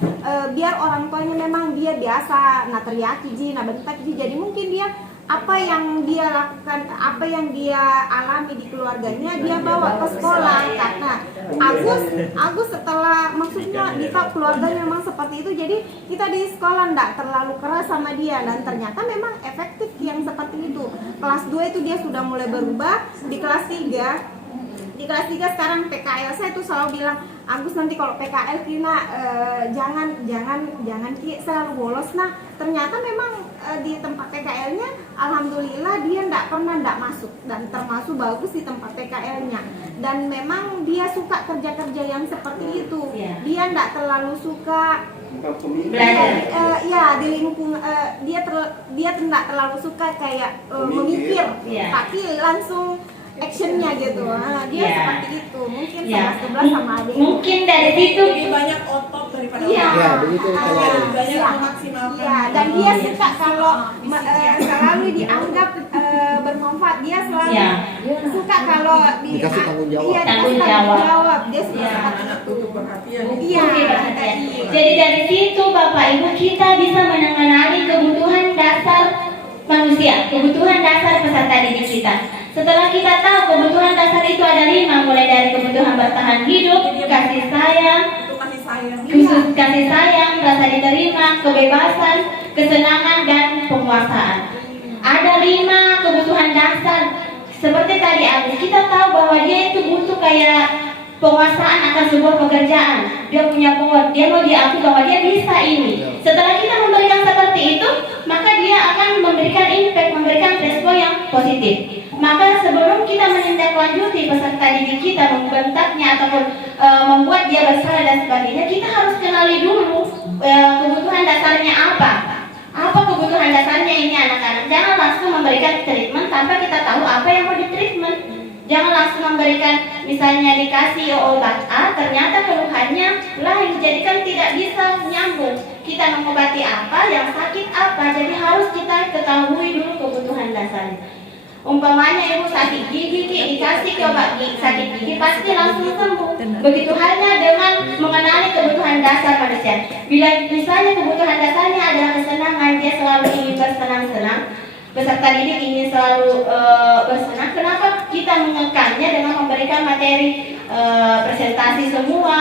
biar orang tuanya memang dia biasa teriaki bentak jadi mungkin dia apa yang dia lakukan, apa yang dia alami di keluarganya dia bawa ke sekolah. Karena Agus setelah maksudnya di keluarganya memang seperti itu, jadi kita di sekolah enggak terlalu keras sama dia dan ternyata memang efektif yang seperti itu. Kelas 2 itu dia sudah mulai berubah. Di kelas 3 sekarang PKL saya tuh selalu bilang, Agus nanti kalau PKL Kina jangan selalu bolos. Nah ternyata memang di tempat PKL-nya alhamdulillah dia enggak masuk dan termasuk bagus di tempat PKL-nya. Dan memang dia suka kerja-kerja yang seperti itu. Dia enggak terlalu suka di lingkungan dia tidak terlalu suka kayak memikir, tapi langsung actionnya gitu. Dia seperti itu. Mungkin sama 11 sama adik. Mungkin dari situ lebih banyak otot daripada begitu banyak memaksimalkan. Dan dia suka kalau selalu dianggap bermanfaat. Dia selalu suka kalau dikasih tanggung jawab. Iya, dikasih tanggung jawab. Dia suka Anak tutup perhatian. Jadi dari situ Bapak Ibu kita bisa mengenali kebutuhan dasar manusia, kebutuhan dasar peserta didik kita. Setelah kita tahu kebutuhan dasar itu ada 5, mulai dari kebutuhan bertahan hidup, kasih sayang, kasih sayang, rasa diterima, kebebasan, kesenangan, dan penguasaan. Ada 5 kebutuhan dasar. Seperti tadi Agus, kita tahu bahwa dia itu butuh kayak penguasaan akan sebuah pekerjaan. Dia punya power, dia mau diakui bahwa dia bisa ini. Setelah kita memberikan seperti itu, maka dia akan memberikan impact, memberikan respon yang positif. Maka sebelum kita menindaklanjuti peserta didik kita, membentaknya ataupun membuat dia bersalah dan sebagainya, kita harus kenali dulu kebutuhan dasarnya apa. apa? Apa kebutuhan dasarnya ini anak-anak? Jangan langsung memberikan treatment tanpa kita tahu apa yang mau di treatment. Jangan langsung memberikan, misalnya dikasih obat A, ternyata keluhannya lain, jadi kan tidak bisa nyambung. Kita mengobati apa, yang sakit apa, jadi harus kita ketahui dulu kebutuhan dasarnya. Umpamanya ibu sakit gigi, dikasih obat sakit gigi pasti langsung sembuh. Begitu halnya dengan mengenali kebutuhan dasar manusia. Bila misalnya kebutuhan dasarnya adalah kesenangan, dia selalu ingin bersenang-senang. Peserta didik ingin selalu bersenang. Kenapa kita mengekannya dengan memberikan materi presentasi semua,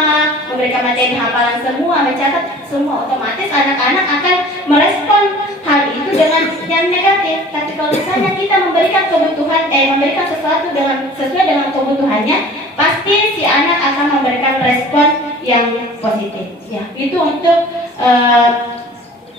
memberikan materi hafalan semua, mencatat semua? Otomatis anak-anak akan merespon hal itu dengan yang negatif. Tapi kalau misalnya kita memberikan kebutuhan, memberikan sesuatu dengan sesuai dengan kebutuhannya, pasti si anak akan memberikan respon yang positif. Ya, itu untuk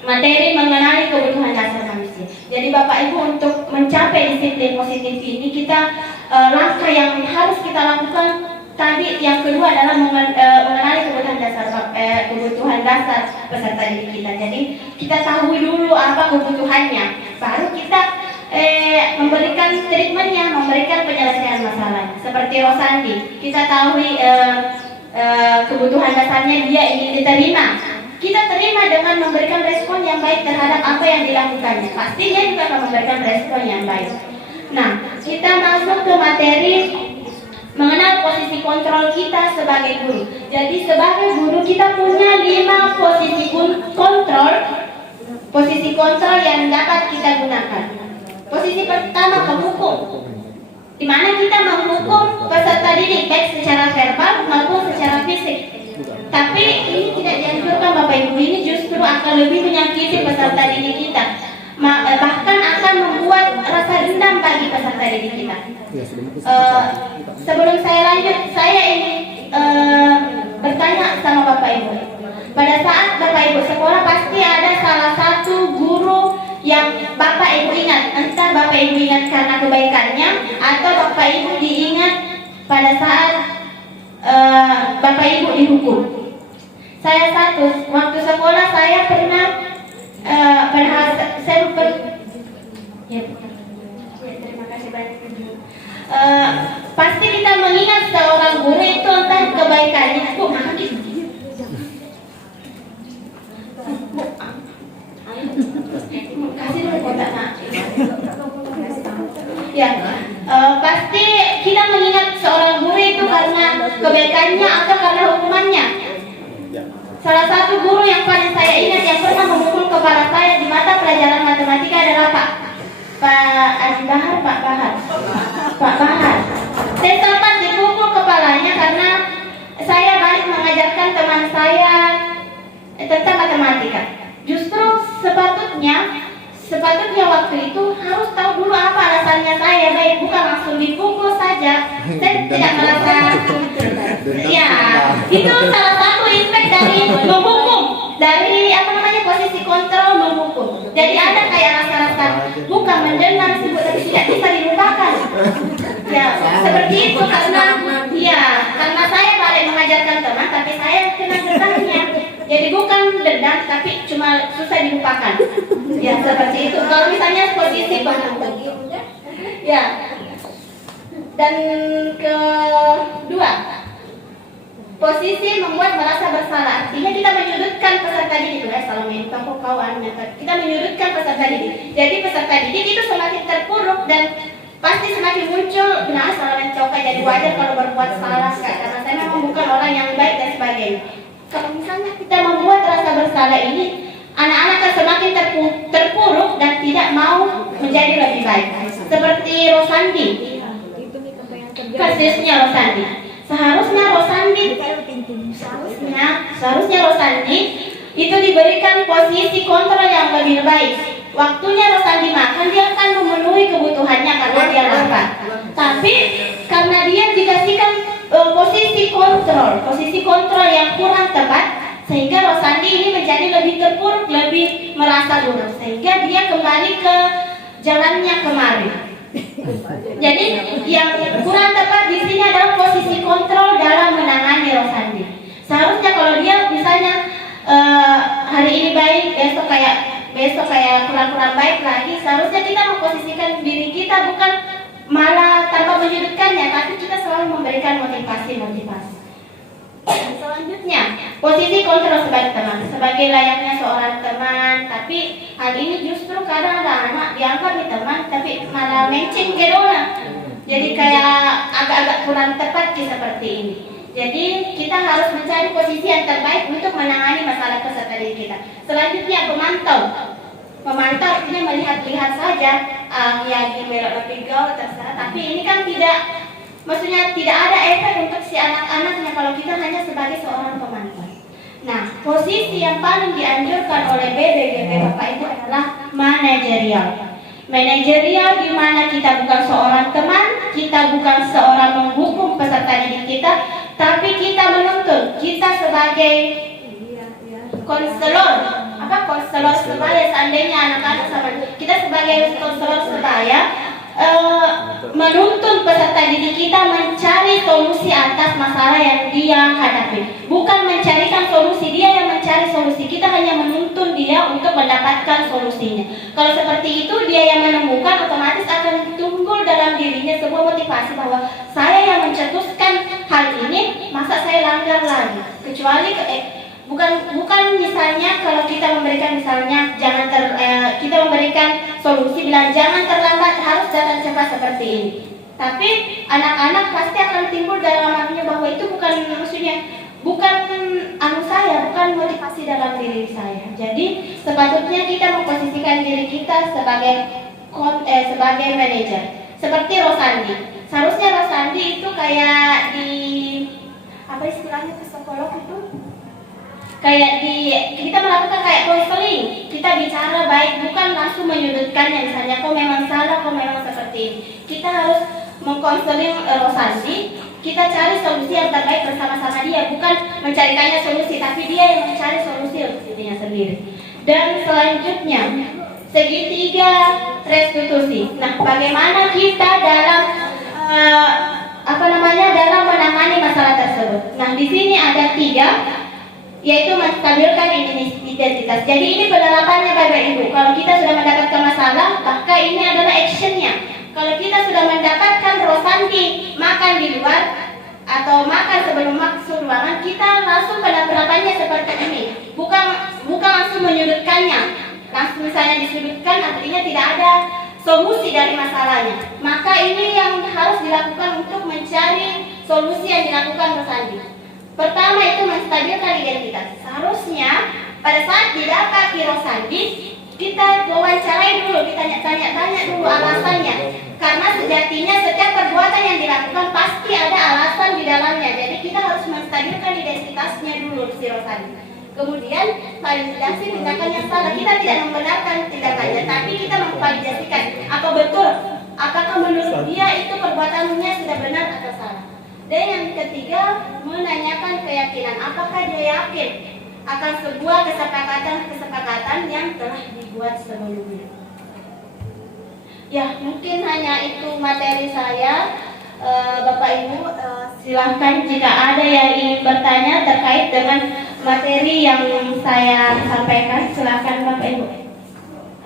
materi mengenali kebutuhan dasar manusia. Jadi Bapak Ibu, untuk mencapai disiplin positif ini, kita langkah yang harus kita lakukan tadi yang kedua adalah mengenali kebutuhan dasar peserta didik kita. Jadi kita tahu dulu apa kebutuhannya, baru kita memberikan treatmentnya, memberikan penyelesaian masalah. Seperti Rosandi, kita tahu kebutuhan dasarnya dia ingin diterima. Kita terima dengan memberikan respon yang baik terhadap apa yang dilakukannya. Pastinya juga akan memberikan respon yang baik. Nah, kita masuk ke materi mengenal posisi kontrol kita sebagai guru. Jadi sebagai guru kita punya 5 posisi kontrol. Posisi kontrol yang dapat kita gunakan. Posisi pertama, menghukum, di mana kita menghukum peserta didik baik secara verbal maupun secara fisik. Tapi ini tidak dianjurkan Bapak Ibu, ini justru akan lebih menyakiti peserta didik kita, bahkan akan membuat rasa dendam bagi peserta didik kita. Sebelum saya lanjut, saya ingin bertanya sama Bapak Ibu. Pada saat Bapak Ibu sekolah pasti ada salah satu guru yang Bapak Ibu ingat. Entah Bapak Ibu ingat karena kebaikannya, atau Bapak Ibu diingat pada saat Bapak Ibu dihukum. Saya waktu sekolah saya pernah terima kasih banyak. Pasti kita mengingat seorang guru itu entah kebaikannya. Bu, kasih dulu kotak. Ya, pasti kita mengingat seorang guru itu karena kebaikannya atau karena hukumannya. Salah satu guru yang paling saya ingat yang pernah memukul kepala saya di mata pelajaran matematika adalah Pak Bahar. Saya sempat dipukul kepalanya karena saya balik mengajarkan teman saya tentang matematika. Justru sepatutnya waktu itu harus tahu dulu apa alasannya saya baik, bukan langsung dipukul saja. Saya tidak merasa ya, itu salah satu impact dari menghukum, dari posisi kontrol menghukum. Jadi ada kayak rasa-rasa bukan mendendam sih, tapi tidak bisa dilupakan. Ya, seperti itu karena saya balik mengajarkan teman, tapi saya kena dendamnya. Jadi bukan dendam, tapi cuma susah dilupakan. Ya, seperti itu. Kalau misalnya posisi menghukum. Ya. Dan kedua, posisi membuat merasa bersalah. Artinya kita menyudutkan peserta didik itu, kita menyudutkan peserta didik. Jadi peserta didik itu semakin terpuruk dan pasti semakin muncul salah mencoba, jadi wajar kalau berbuat salah karena saya memang bukan orang yang baik dan sebagainya. Kalau misalnya kita membuat rasa bersalah ini, anak-anak akan semakin terpuruk dan tidak mau menjadi lebih baik. Seperti Rosandi, kasusnya Rosandi. Seharusnya Rosandi itu diberikan posisi kontrol yang lebih baik. Waktunya Rosandi makan, dia akan memenuhi kebutuhannya karena dia lapar. Tapi karena dia dikasihkan posisi kontrol yang kurang tepat, sehingga Rosandi ini menjadi lebih terpuruk, lebih merasa buruk, sehingga dia kembali ke jalannya kemarin. Jadi yang kurang tepat di sini adalah posisi kontrol dalam menangani Rosandi. Seharusnya kalau dia misalnya hari ini baik, besok kayak kurang baik lagi. Seharusnya kita memposisikan diri kita bukan malah tanpa menyudutkannya, tapi kita selalu memberikan motivasi. Selanjutnya, posisi kontrol sebagai teman, sebagai layaknya seorang teman. Tapi hal ini justru kadang ada anak dianggap nih teman, tapi malah menceng ke orang. Jadi kayak agak-agak kurang tepat sih seperti ini. Jadi kita harus mencari posisi yang terbaik untuk menangani masalah peserta didik kita. Selanjutnya, pemantau. Memantau artinya melihat-lihat saja, ya di lebih gaul terserah. Tapi ini kan maksudnya tidak ada efek untuk si anak-anaknya kalau kita hanya sebagai seorang pemantau. Nah, posisi yang paling dianjurkan oleh BBGP Bapak Ibu adalah manajerial. Manajerial di mana kita bukan seorang teman, kita bukan seorang menghukum peserta didik kita, tapi kita menuntun. Kita sebagai konselor sebaya, seandainya anak-anak sama kita sebagai konselor sebaya menuntun peserta didik kita mencari solusi atas masalah yang dia hadapi, bukan mencarikan solusi, dia yang mencari solusi, kita hanya menuntun dia untuk mendapatkan solusinya. Kalau seperti itu dia yang menemukan, otomatis akan timbul dalam dirinya sebuah motivasi bahwa saya yang mencetuskan hal ini, masa saya langgar lagi. Kecuali bukan misalnya kalau kita memberikan misalnya kita memberikan solusi bilang jangan terlambat, harus datang cepat seperti ini. Tapi anak-anak pasti akan timbul dalam hatinya bahwa itu bukan saya, bukan motivasi dalam diri saya. Jadi sepatutnya kita memposisikan diri kita sebagai manajer. Seperti Rosandi. Seharusnya Rosandi itu kayak di apa istilahnya psikolog itu? Kita melakukan kayak konseling, kita bicara baik, bukan langsung menyudutkannya misalnya kau memang salah, kau memang seperti ini. Kita harus mengkonseling Rosandi, kita cari solusi yang terbaik bersama-sama dia, bukan mencarikannya solusi, tapi dia yang mencari solusi untuk dirinya sendiri. Dan selanjutnya, segitiga restitusi. Nah, bagaimana kita dalam dalam menangani masalah tersebut? Nah, di sini ada 3. Yaitu menstabilkan identitas. Jadi ini penerapannya Bapak Ibu. Kalau kita sudah mendapatkan masalah, maka ini adalah actionnya. Kalau kita sudah mendapatkan Rosandi makan di luar atau makan sebelum masuk ruangan, kita langsung penerapannya seperti ini. Bukan langsung menyudutkannya. Langsung misalnya disudutkan, artinya tidak ada solusi dari masalahnya. Maka ini yang harus dilakukan untuk mencari solusi yang dilakukan Rosandi. Pertama itu menstabilkan identitas. Seharusnya pada saat didapati Rosandi, kita wawancarai dulu, kita tanya dulu alasannya. Karena sejatinya setiap perbuatan yang dilakukan pasti ada alasan di dalamnya. Jadi kita harus menstabilkan identitasnya dulu si Rosandi. Kemudian validasi tindakan yang salah. Kita tidak membenarkan tindakannya, tapi kita memvalidasikan apa betul, apakah menurut dia itu perbuatannya sudah benar atau salah. Dan yang ketiga, menanyakan keyakinan. Apakah dia yakin akan sebuah kesepakatan yang telah dibuat sebelumnya? Ya, mungkin hanya itu materi saya. Bapak Ibu, silahkan jika ada yang ingin bertanya terkait dengan materi yang saya sampaikan, silahkan Bapak Ibu.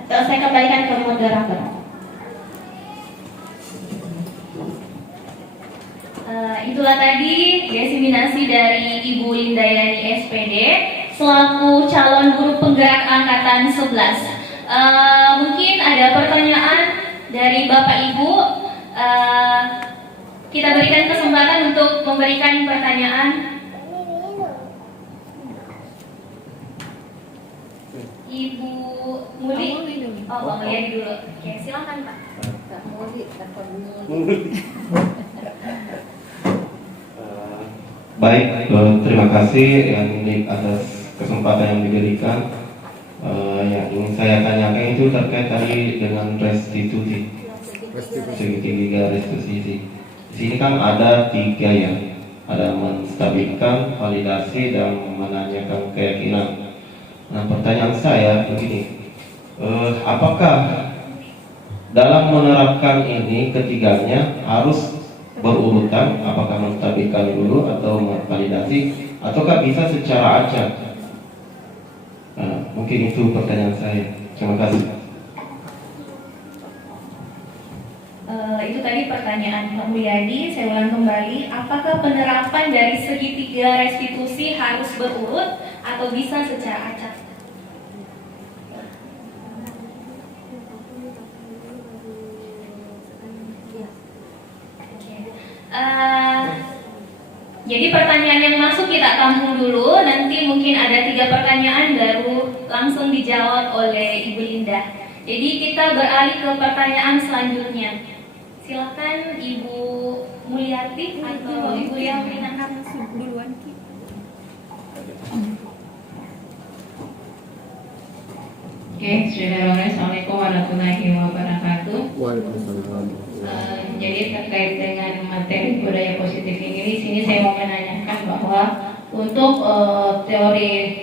Atau saya kembalikan ke moderator. Itulah tadi diseminasi dari Ibu Lindayani SPD selaku calon guru penggerak angkatan 11. Mungkin ada pertanyaan dari Bapak Ibu. Kita berikan kesempatan untuk memberikan pertanyaan. Ibu Muli. Oh, Bang Mulyadi dulu. Oke, silakan Pak. Baik, terima kasih atas kesempatan yang diberikan. Yang ingin saya tanyakan itu terkait tadi dengan restitusi. Segitiga restitusi. Di sini kan ada 3 ya, ada menstabilkan, validasi, dan menanyakan keyakinan. Nah, pertanyaan saya begini, apakah dalam menerapkan ini ketiganya harus berurutan, apakah menstabilkan dulu atau memvalidasi, ataukah bisa secara acak? Nah, Mungkin itu pertanyaan saya. Terima kasih. Itu tadi pertanyaan Pak Mulyadi. Saya ulang kembali, apakah penerapan dari segitiga restitusi harus berurut atau bisa secara acak? Jadi pertanyaan yang masuk kita tampung dulu, nanti mungkin ada 3 pertanyaan baru langsung dijawab oleh Ibu Linda. Jadi kita beralih ke pertanyaan selanjutnya. Silakan Ibu Mulyati atau Ibu yang menangkap duluan. Oke, Saudara, Assalamualaikum warahmatullahi wabarakatuh. Waalaikumsalam. Jadi terkait dengan materi budaya positif ini, di sini saya mau menanyakan bahwa untuk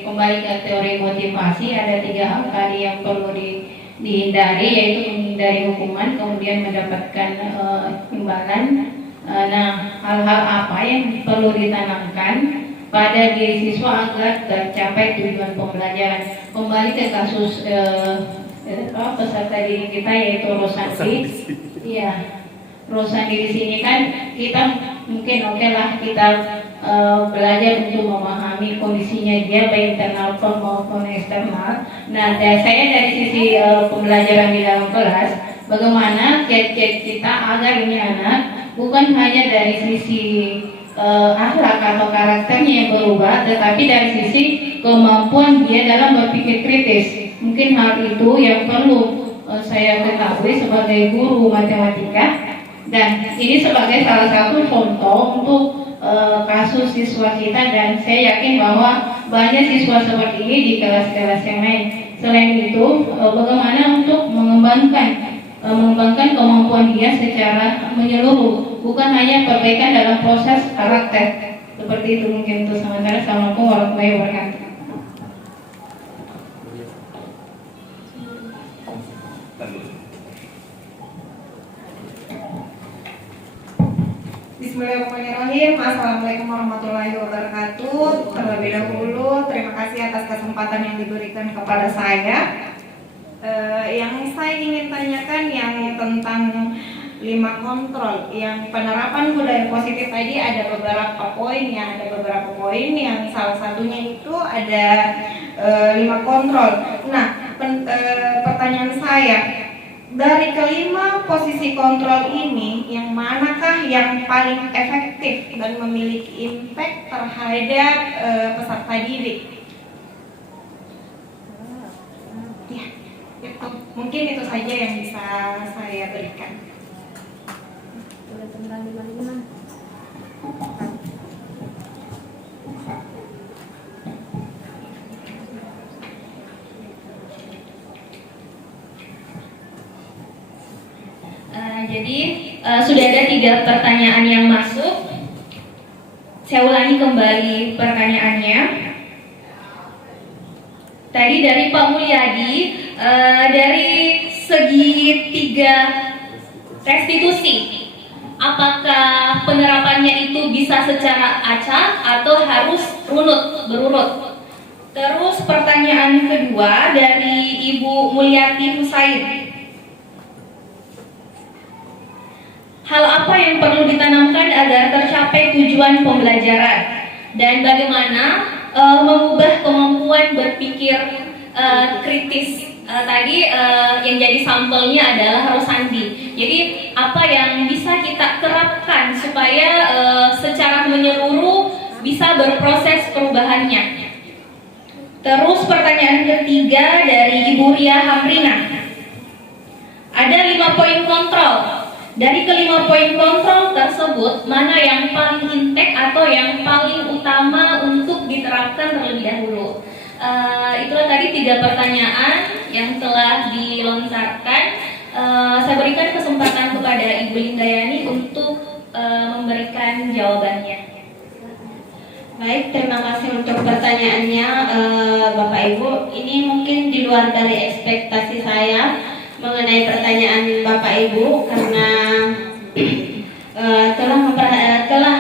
kembali ke teori motivasi, ada 3 hal tadi yang perlu dihindari, yaitu menghindari hukuman, kemudian mendapatkan imbalan. Nah, hal-hal apa yang perlu ditanamkan pada diri siswa agar tercapai tujuan pembelajaran? Kembali ke kasus peserta didik kita, yaitu Rosandi. Iya, Rosandi di sini kan kita mungkin oke lah kita belajar untuk memahami kondisinya dia baik internal maupun eksternal. Nah, saya dari sisi pembelajaran di dalam kelas, bagaimana kiat-kiat kita agar ini anak bukan hanya dari sisi akhlak atau karakternya yang berubah, tetapi dari sisi kemampuan dia dalam berpikir kritis. Mungkin hal itu yang perlu saya ketahui sebagai guru matematika, dan ini sebagai salah satu contoh untuk kasus siswa kita, dan saya yakin bahwa banyak siswa seperti ini di kelas-kelas yang lain. Selain itu, bagaimana untuk mengembangkan kemampuan dia secara menyeluruh, bukan hanya perbaikan dalam proses karakter. Seperti itu mungkin untuk sementara. Assalamualaikum warahmatullahi wabarakatuh. Bismillahirrahmanirrahim. Assalamualaikum warahmatullahi wabarakatuh. Terlebih dahulu terima kasih atas kesempatan yang diberikan kepada saya. Yang saya ingin tanyakan yang tentang 5 kontrol, yang penerapan budaya positif tadi ada beberapa poin yang salah satunya itu ada 5 kontrol. Nah, pertanyaan saya, dari kelima posisi kontrol ini, yang manakah yang paling efektif dan memiliki impact terhadap peserta didik? Ya, itu. Mungkin itu saja yang bisa saya berikan. Jadi sudah ada 3 pertanyaan yang masuk. Saya ulangi kembali pertanyaannya. Tadi dari Pak Mulyadi, dari segi 3 restitusi, apakah penerapannya itu bisa secara acak atau harus berurut? Terus pertanyaan kedua dari Ibu Mulyati Husain, hal apa yang perlu ditanamkan agar tercapai tujuan pembelajaran, dan bagaimana mengubah kemampuan berpikir kritis? Tadi yang jadi sampelnya adalah Rosandi. Jadi apa yang bisa kita terapkan supaya secara menyeluruh bisa berproses perubahannya? Terus pertanyaan ketiga dari Ibu Ria Hamrina, ada 5 poin kontrol. Dari kelima poin kontrol tersebut, mana yang paling impact atau yang paling utama untuk diterapkan terlebih dahulu? Itulah tadi 3 pertanyaan yang telah dilontarkan. Saya berikan kesempatan kepada Ibu Lindayani untuk memberikan jawabannya. Baik, terima kasih untuk pertanyaannya Bapak Ibu. Ini mungkin di luar dari ekspektasi saya mengenai pertanyaan Bapak Ibu, karena telah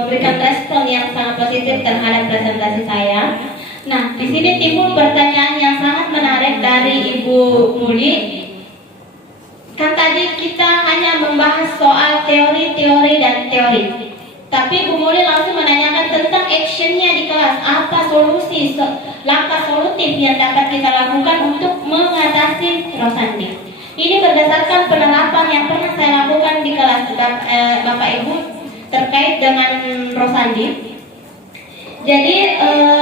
memberikan respon yang sangat positif terhadap presentasi saya. Nah, di sini timbul pertanyaan yang Muli, kan tadi kita hanya membahas soal teori dan teori. Tapi Bu Muli langsung menanyakan tentang actionnya di kelas. Apa solusi, langkah solutif yang dapat kita lakukan untuk mengatasi Rosandi. Ini berdasarkan penerapan yang pernah saya lakukan di kelas Bapak Ibu terkait dengan Rosandi. Jadi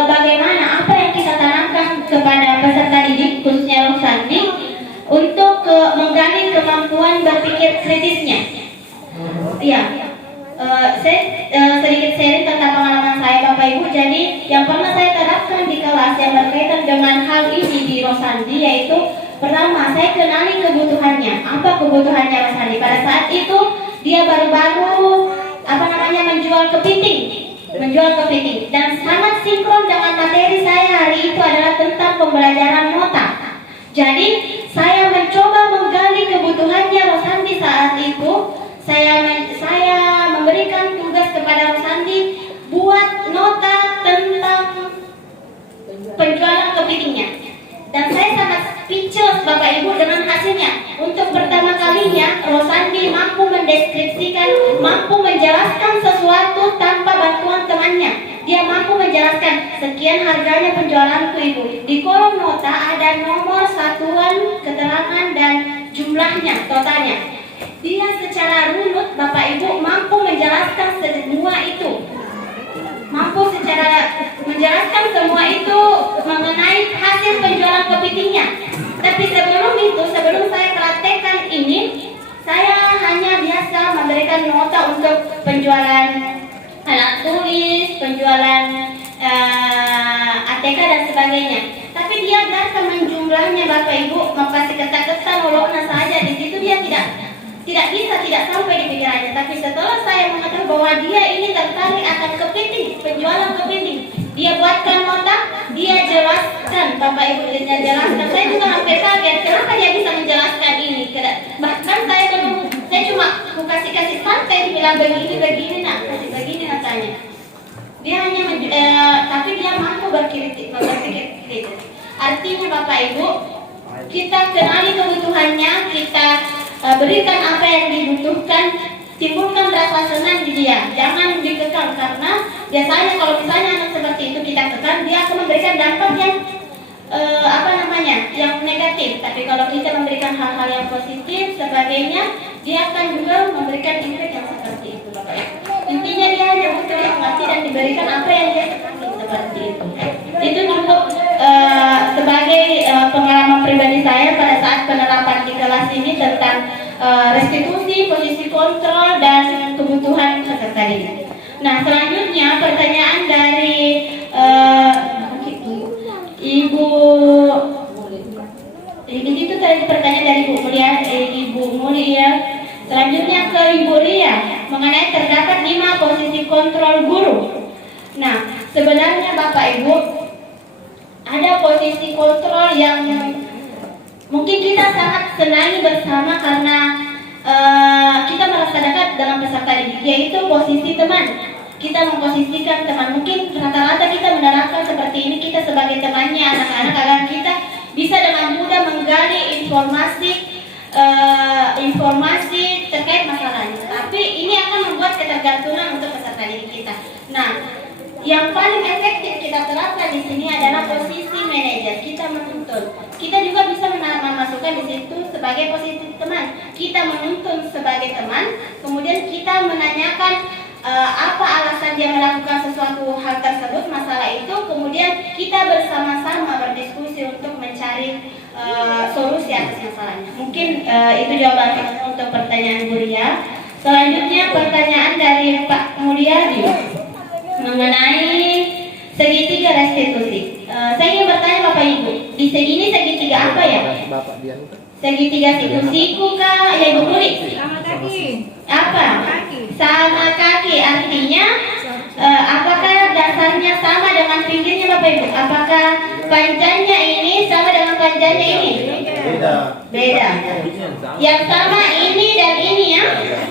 bagaimana apa yang kita tanamkan kepada peserta didik khususnya Rosandi untuk menggali kemampuan berpikir kritisnya. Ya, saya sedikit sharing tentang pengalaman saya Bapak Ibu. Jadi yang pernah saya terapkan di kelas yang berkaitan dengan hal ini di Rosandi yaitu pertama, saya kenali kebutuhannya. Apa kebutuhannya Rosandi? Pada saat itu dia baru-baru menjual kepiting. Dan sangat sinkron dengan materi saya hari itu adalah tentang pembelajaran nota. Jadi saya mencoba menggali kebutuhannya Rosandi saat itu. Saya memberikan tugas kepada Rosandi buat nota tentang penjualan kepitingnya. Dan saya sangat speechless Bapak Ibu dengan hasilnya. Untuk pertama kalinya Rosandi mampu mendeskripsikan, mampu menjelaskan sesuatu tanpa bantuan temannya. Dia mampu menjelaskan sekian harganya penjualanku Ibu. Di kolom nota ada nomor satuan keterangan dan jumlahnya, totalnya. Dia secara runut Bapak Ibu mampu menjelaskan semua itu. Menjelaskan semua itu mengenai hasil penjualan kepitingnya. Tapi sebelum saya praktekkan ini, saya hanya biasa memberikan nota untuk penjualan alat tulis, penjualan ATK dan sebagainya. Tapi dia datang menjumlahnya Bapak Ibu, kasih ketat-ketat olokna saja. Di situ dia tidak sampai di pikirannya. Tapi setelah saya mengatakan bahwa dia ini tertarik akan kepiting, penjualan kepiting, dia buatkan nota, dia jelaskan Bapak Ibu, dia jelaskan. Saya juga hampir kaget kenapa dia bisa menjelaskan ini. Bahkan saya cuma kasih santai, bilang begini nak, kasih begini natanya. Dia hanya tapi dia mampu berpikir kritis. Artinya Bapak Ibu, kita kenali kebutuhannya, kita berikan apa yang dibutuhkan, timbulkan rasa senang di dia. Jangan dikekang, karena biasanya kalau misalnya anak seperti itu kita kekang, dia akan memberikan dampak yang yang negatif. Tapi kalau kita memberikan hal-hal yang positif sebagainya, dia akan juga memberikan impact yang seperti itu Bapak Ibu. Intinya dia hanya butuh dimengerti dan diberikan apa yang dia seperti itu. Itu cukup sebagai pengalaman pribadi saya pada saat penerapan di kelas ini tentang restitusi, posisi kontrol, dan kebutuhan peserta didik. Nah, selanjutnya pertanyaan dari Ibu. Itu tadi pertanyaan dari Ibu Mulia. Selanjutnya ke Ibu Ria mengenai terdapat 5 posisi kontrol guru. Nah, sebenarnya Bapak Ibu, ada posisi kontrol yang mungkin kita sangat senangi bersama karena kita merasa dekat dengan peserta didik, yaitu posisi teman. Kita memposisikan teman. Mungkin rata-rata kita menerapkan seperti ini, kita sebagai temannya anak-anak, agar kita bisa dengan mudah menggali informasi terkait masalahnya. Tapi ini akan membuat ketergantungan untuk peserta didik kita. Nah, yang paling efektif kita terapkan di sini adalah posisi manajer. Kita menuntun. Kita juga bisa memasukkan di situ sebagai posisi teman. Kita menuntun sebagai teman, kemudian kita menanyakan apa alasan dia melakukan sesuatu hal tersebut, masalah itu, kemudian kita bersama-sama berdiskusi untuk mencari solusi atas masalahnya. Mungkin itu jawaban untuk pertanyaan Bu Ria. Selanjutnya pertanyaan dari Pak Mulyadi mengenai segitiga restitusi. Saya ingin bertanya Bapak Ibu, di ini segitiga apa ya? Segitiga siku-siku kah? Ya Ibu Muli? Sama kaki. Apa? Sama kaki, artinya apakah dasarnya sama dengan pinggirnya Bapak Ibu? Apakah panjangnya ini sama dengan panjangnya ini? Beda. Yang sama ini dan ini ya?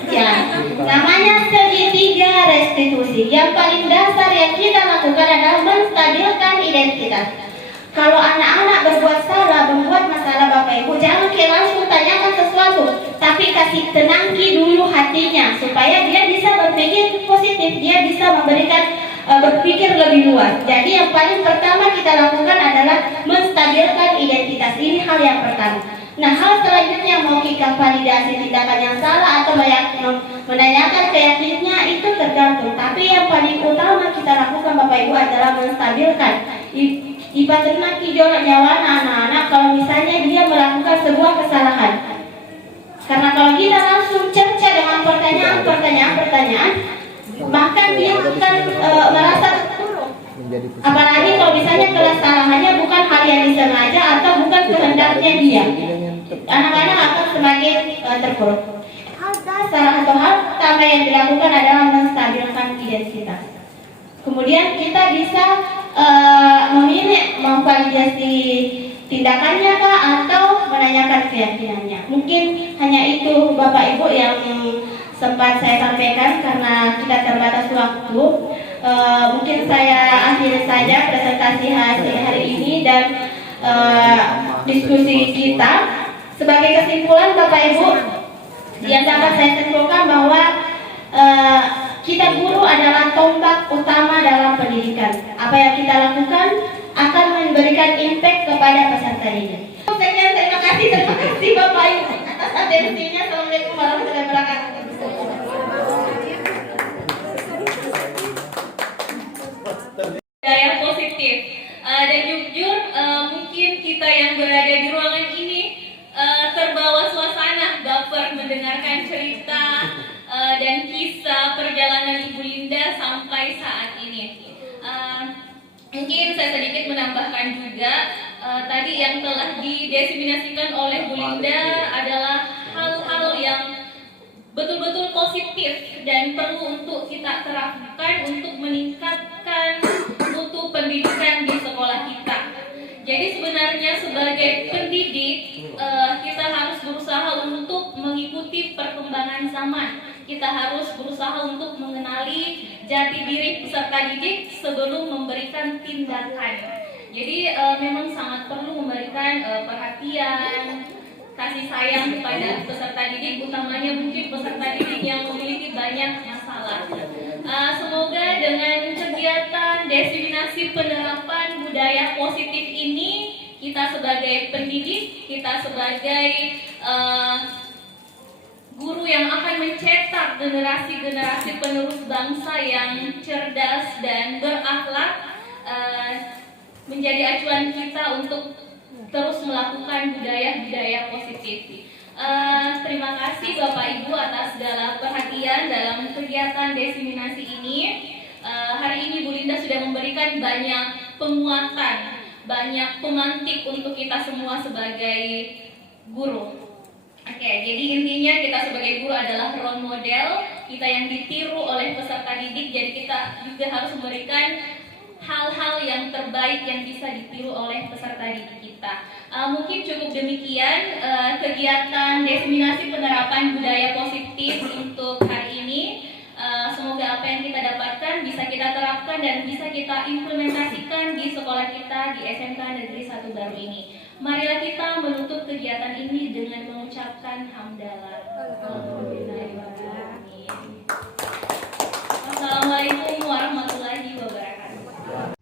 Ya. Namanya segitiga restitusi. Yang paling dasar yang kita lakukan adalah menstabilkan identitas. Kalau anak-anak berbuat salah, membuat masalah Bapak Ibu, kasih tenangki dulu hatinya supaya dia bisa berpikir positif, dia bisa memberikan berpikir lebih luas. Jadi yang paling pertama kita lakukan adalah menstabilkan identitas. Ini hal yang pertama. Nah, hal selanjutnya mau kita validasi tindakan yang salah atau menanyakan keyakinannya itu tergantung. Tapi yang paling utama kita lakukan Bapak Ibu adalah menstabilkan. Ibaratnya kijol nyawa anak-anak kalau misalnya dia melakukan sebuah kesalahan. Karena kalau kita langsung cerca dengan pertanyaan, maka dia akan merasa terpuruk. Apalagi kalau misalnya kesalahannya bukan hal yang disengaja atau bukan kehendaknya dia, anak-anak akan semakin terpuruk. Hal dasar atau hal pertama yang dilakukan adalah menstabilkan identitas. Kemudian kita bisa memilih memvalidasi tindakannya kah atau menanyakan keyakinannya. Mungkin hanya itu Bapak Ibu yang sempat saya sampaikan karena kita terbatas waktu. Mungkin saya akhiri saja presentasi hasil hari ini dan diskusi kita. Sebagai kesimpulan Bapak Ibu, yang dapat saya simpulkan bahwa kita guru adalah tombak utama dalam pendidikan. Apa yang kita lakukan akan memberikan impact kepada peserta didik. Sekian, terima kasih Bapak Ibu atas atensinya. Assalamualaikum warahmatullahi wabarakatuh. Budaya positif dan jujur mungkin kita yang berada di ruangan ini terbawa suasana baper mendengarkan cerita dan kisah perjalanan Ibu Linda sampai saat ini. Mungkin saya sedikit menambahkan juga tadi yang telah didiseminasikan oleh Bu Linda adalah hal-hal yang betul-betul positif dan perlu untuk kita terapkan untuk meningkatkan mutu pendidikan di sekolah kita. Jadi sebenarnya sebagai pendidik kita harus berusaha untuk mengikuti perkembangan zaman. Kita harus berusaha untuk mengenali jati diri peserta didik sebelum memberikan tindakan. Jadi memang sangat perlu memberikan perhatian, kasih sayang kepada peserta didik, utamanya mungkin peserta didik yang memiliki banyak masalah. Semoga dengan kegiatan diseminasi penerapan budaya positif ini, kita sebagai pendidik, kita sebagai guru yang akan mencetak generasi-generasi penerus bangsa yang cerdas dan berakhlak menjadi acuan kita untuk terus melakukan budaya-budaya positif. Terima kasih Bapak Ibu atas segala perhatian dalam kegiatan diseminasi ini. Hari ini Bu Linda sudah memberikan banyak penguatan, banyak pemantik untuk kita semua sebagai guru. Oke, jadi intinya kita sebagai guru adalah role model, kita yang ditiru oleh peserta didik, jadi kita juga harus memberikan hal-hal yang terbaik yang bisa ditiru oleh peserta didik kita. Mungkin cukup demikian kegiatan diseminasi penerapan budaya positif untuk hari ini. Semoga apa yang kita dapatkan bisa kita terapkan dan bisa kita implementasikan di sekolah kita di SMK Negeri 1 Baru ini. Marilah kita menutup kegiatan ini dengan mengucapkan hamdalah. Wassalamualaikum warahmatullahi wabarakatuh.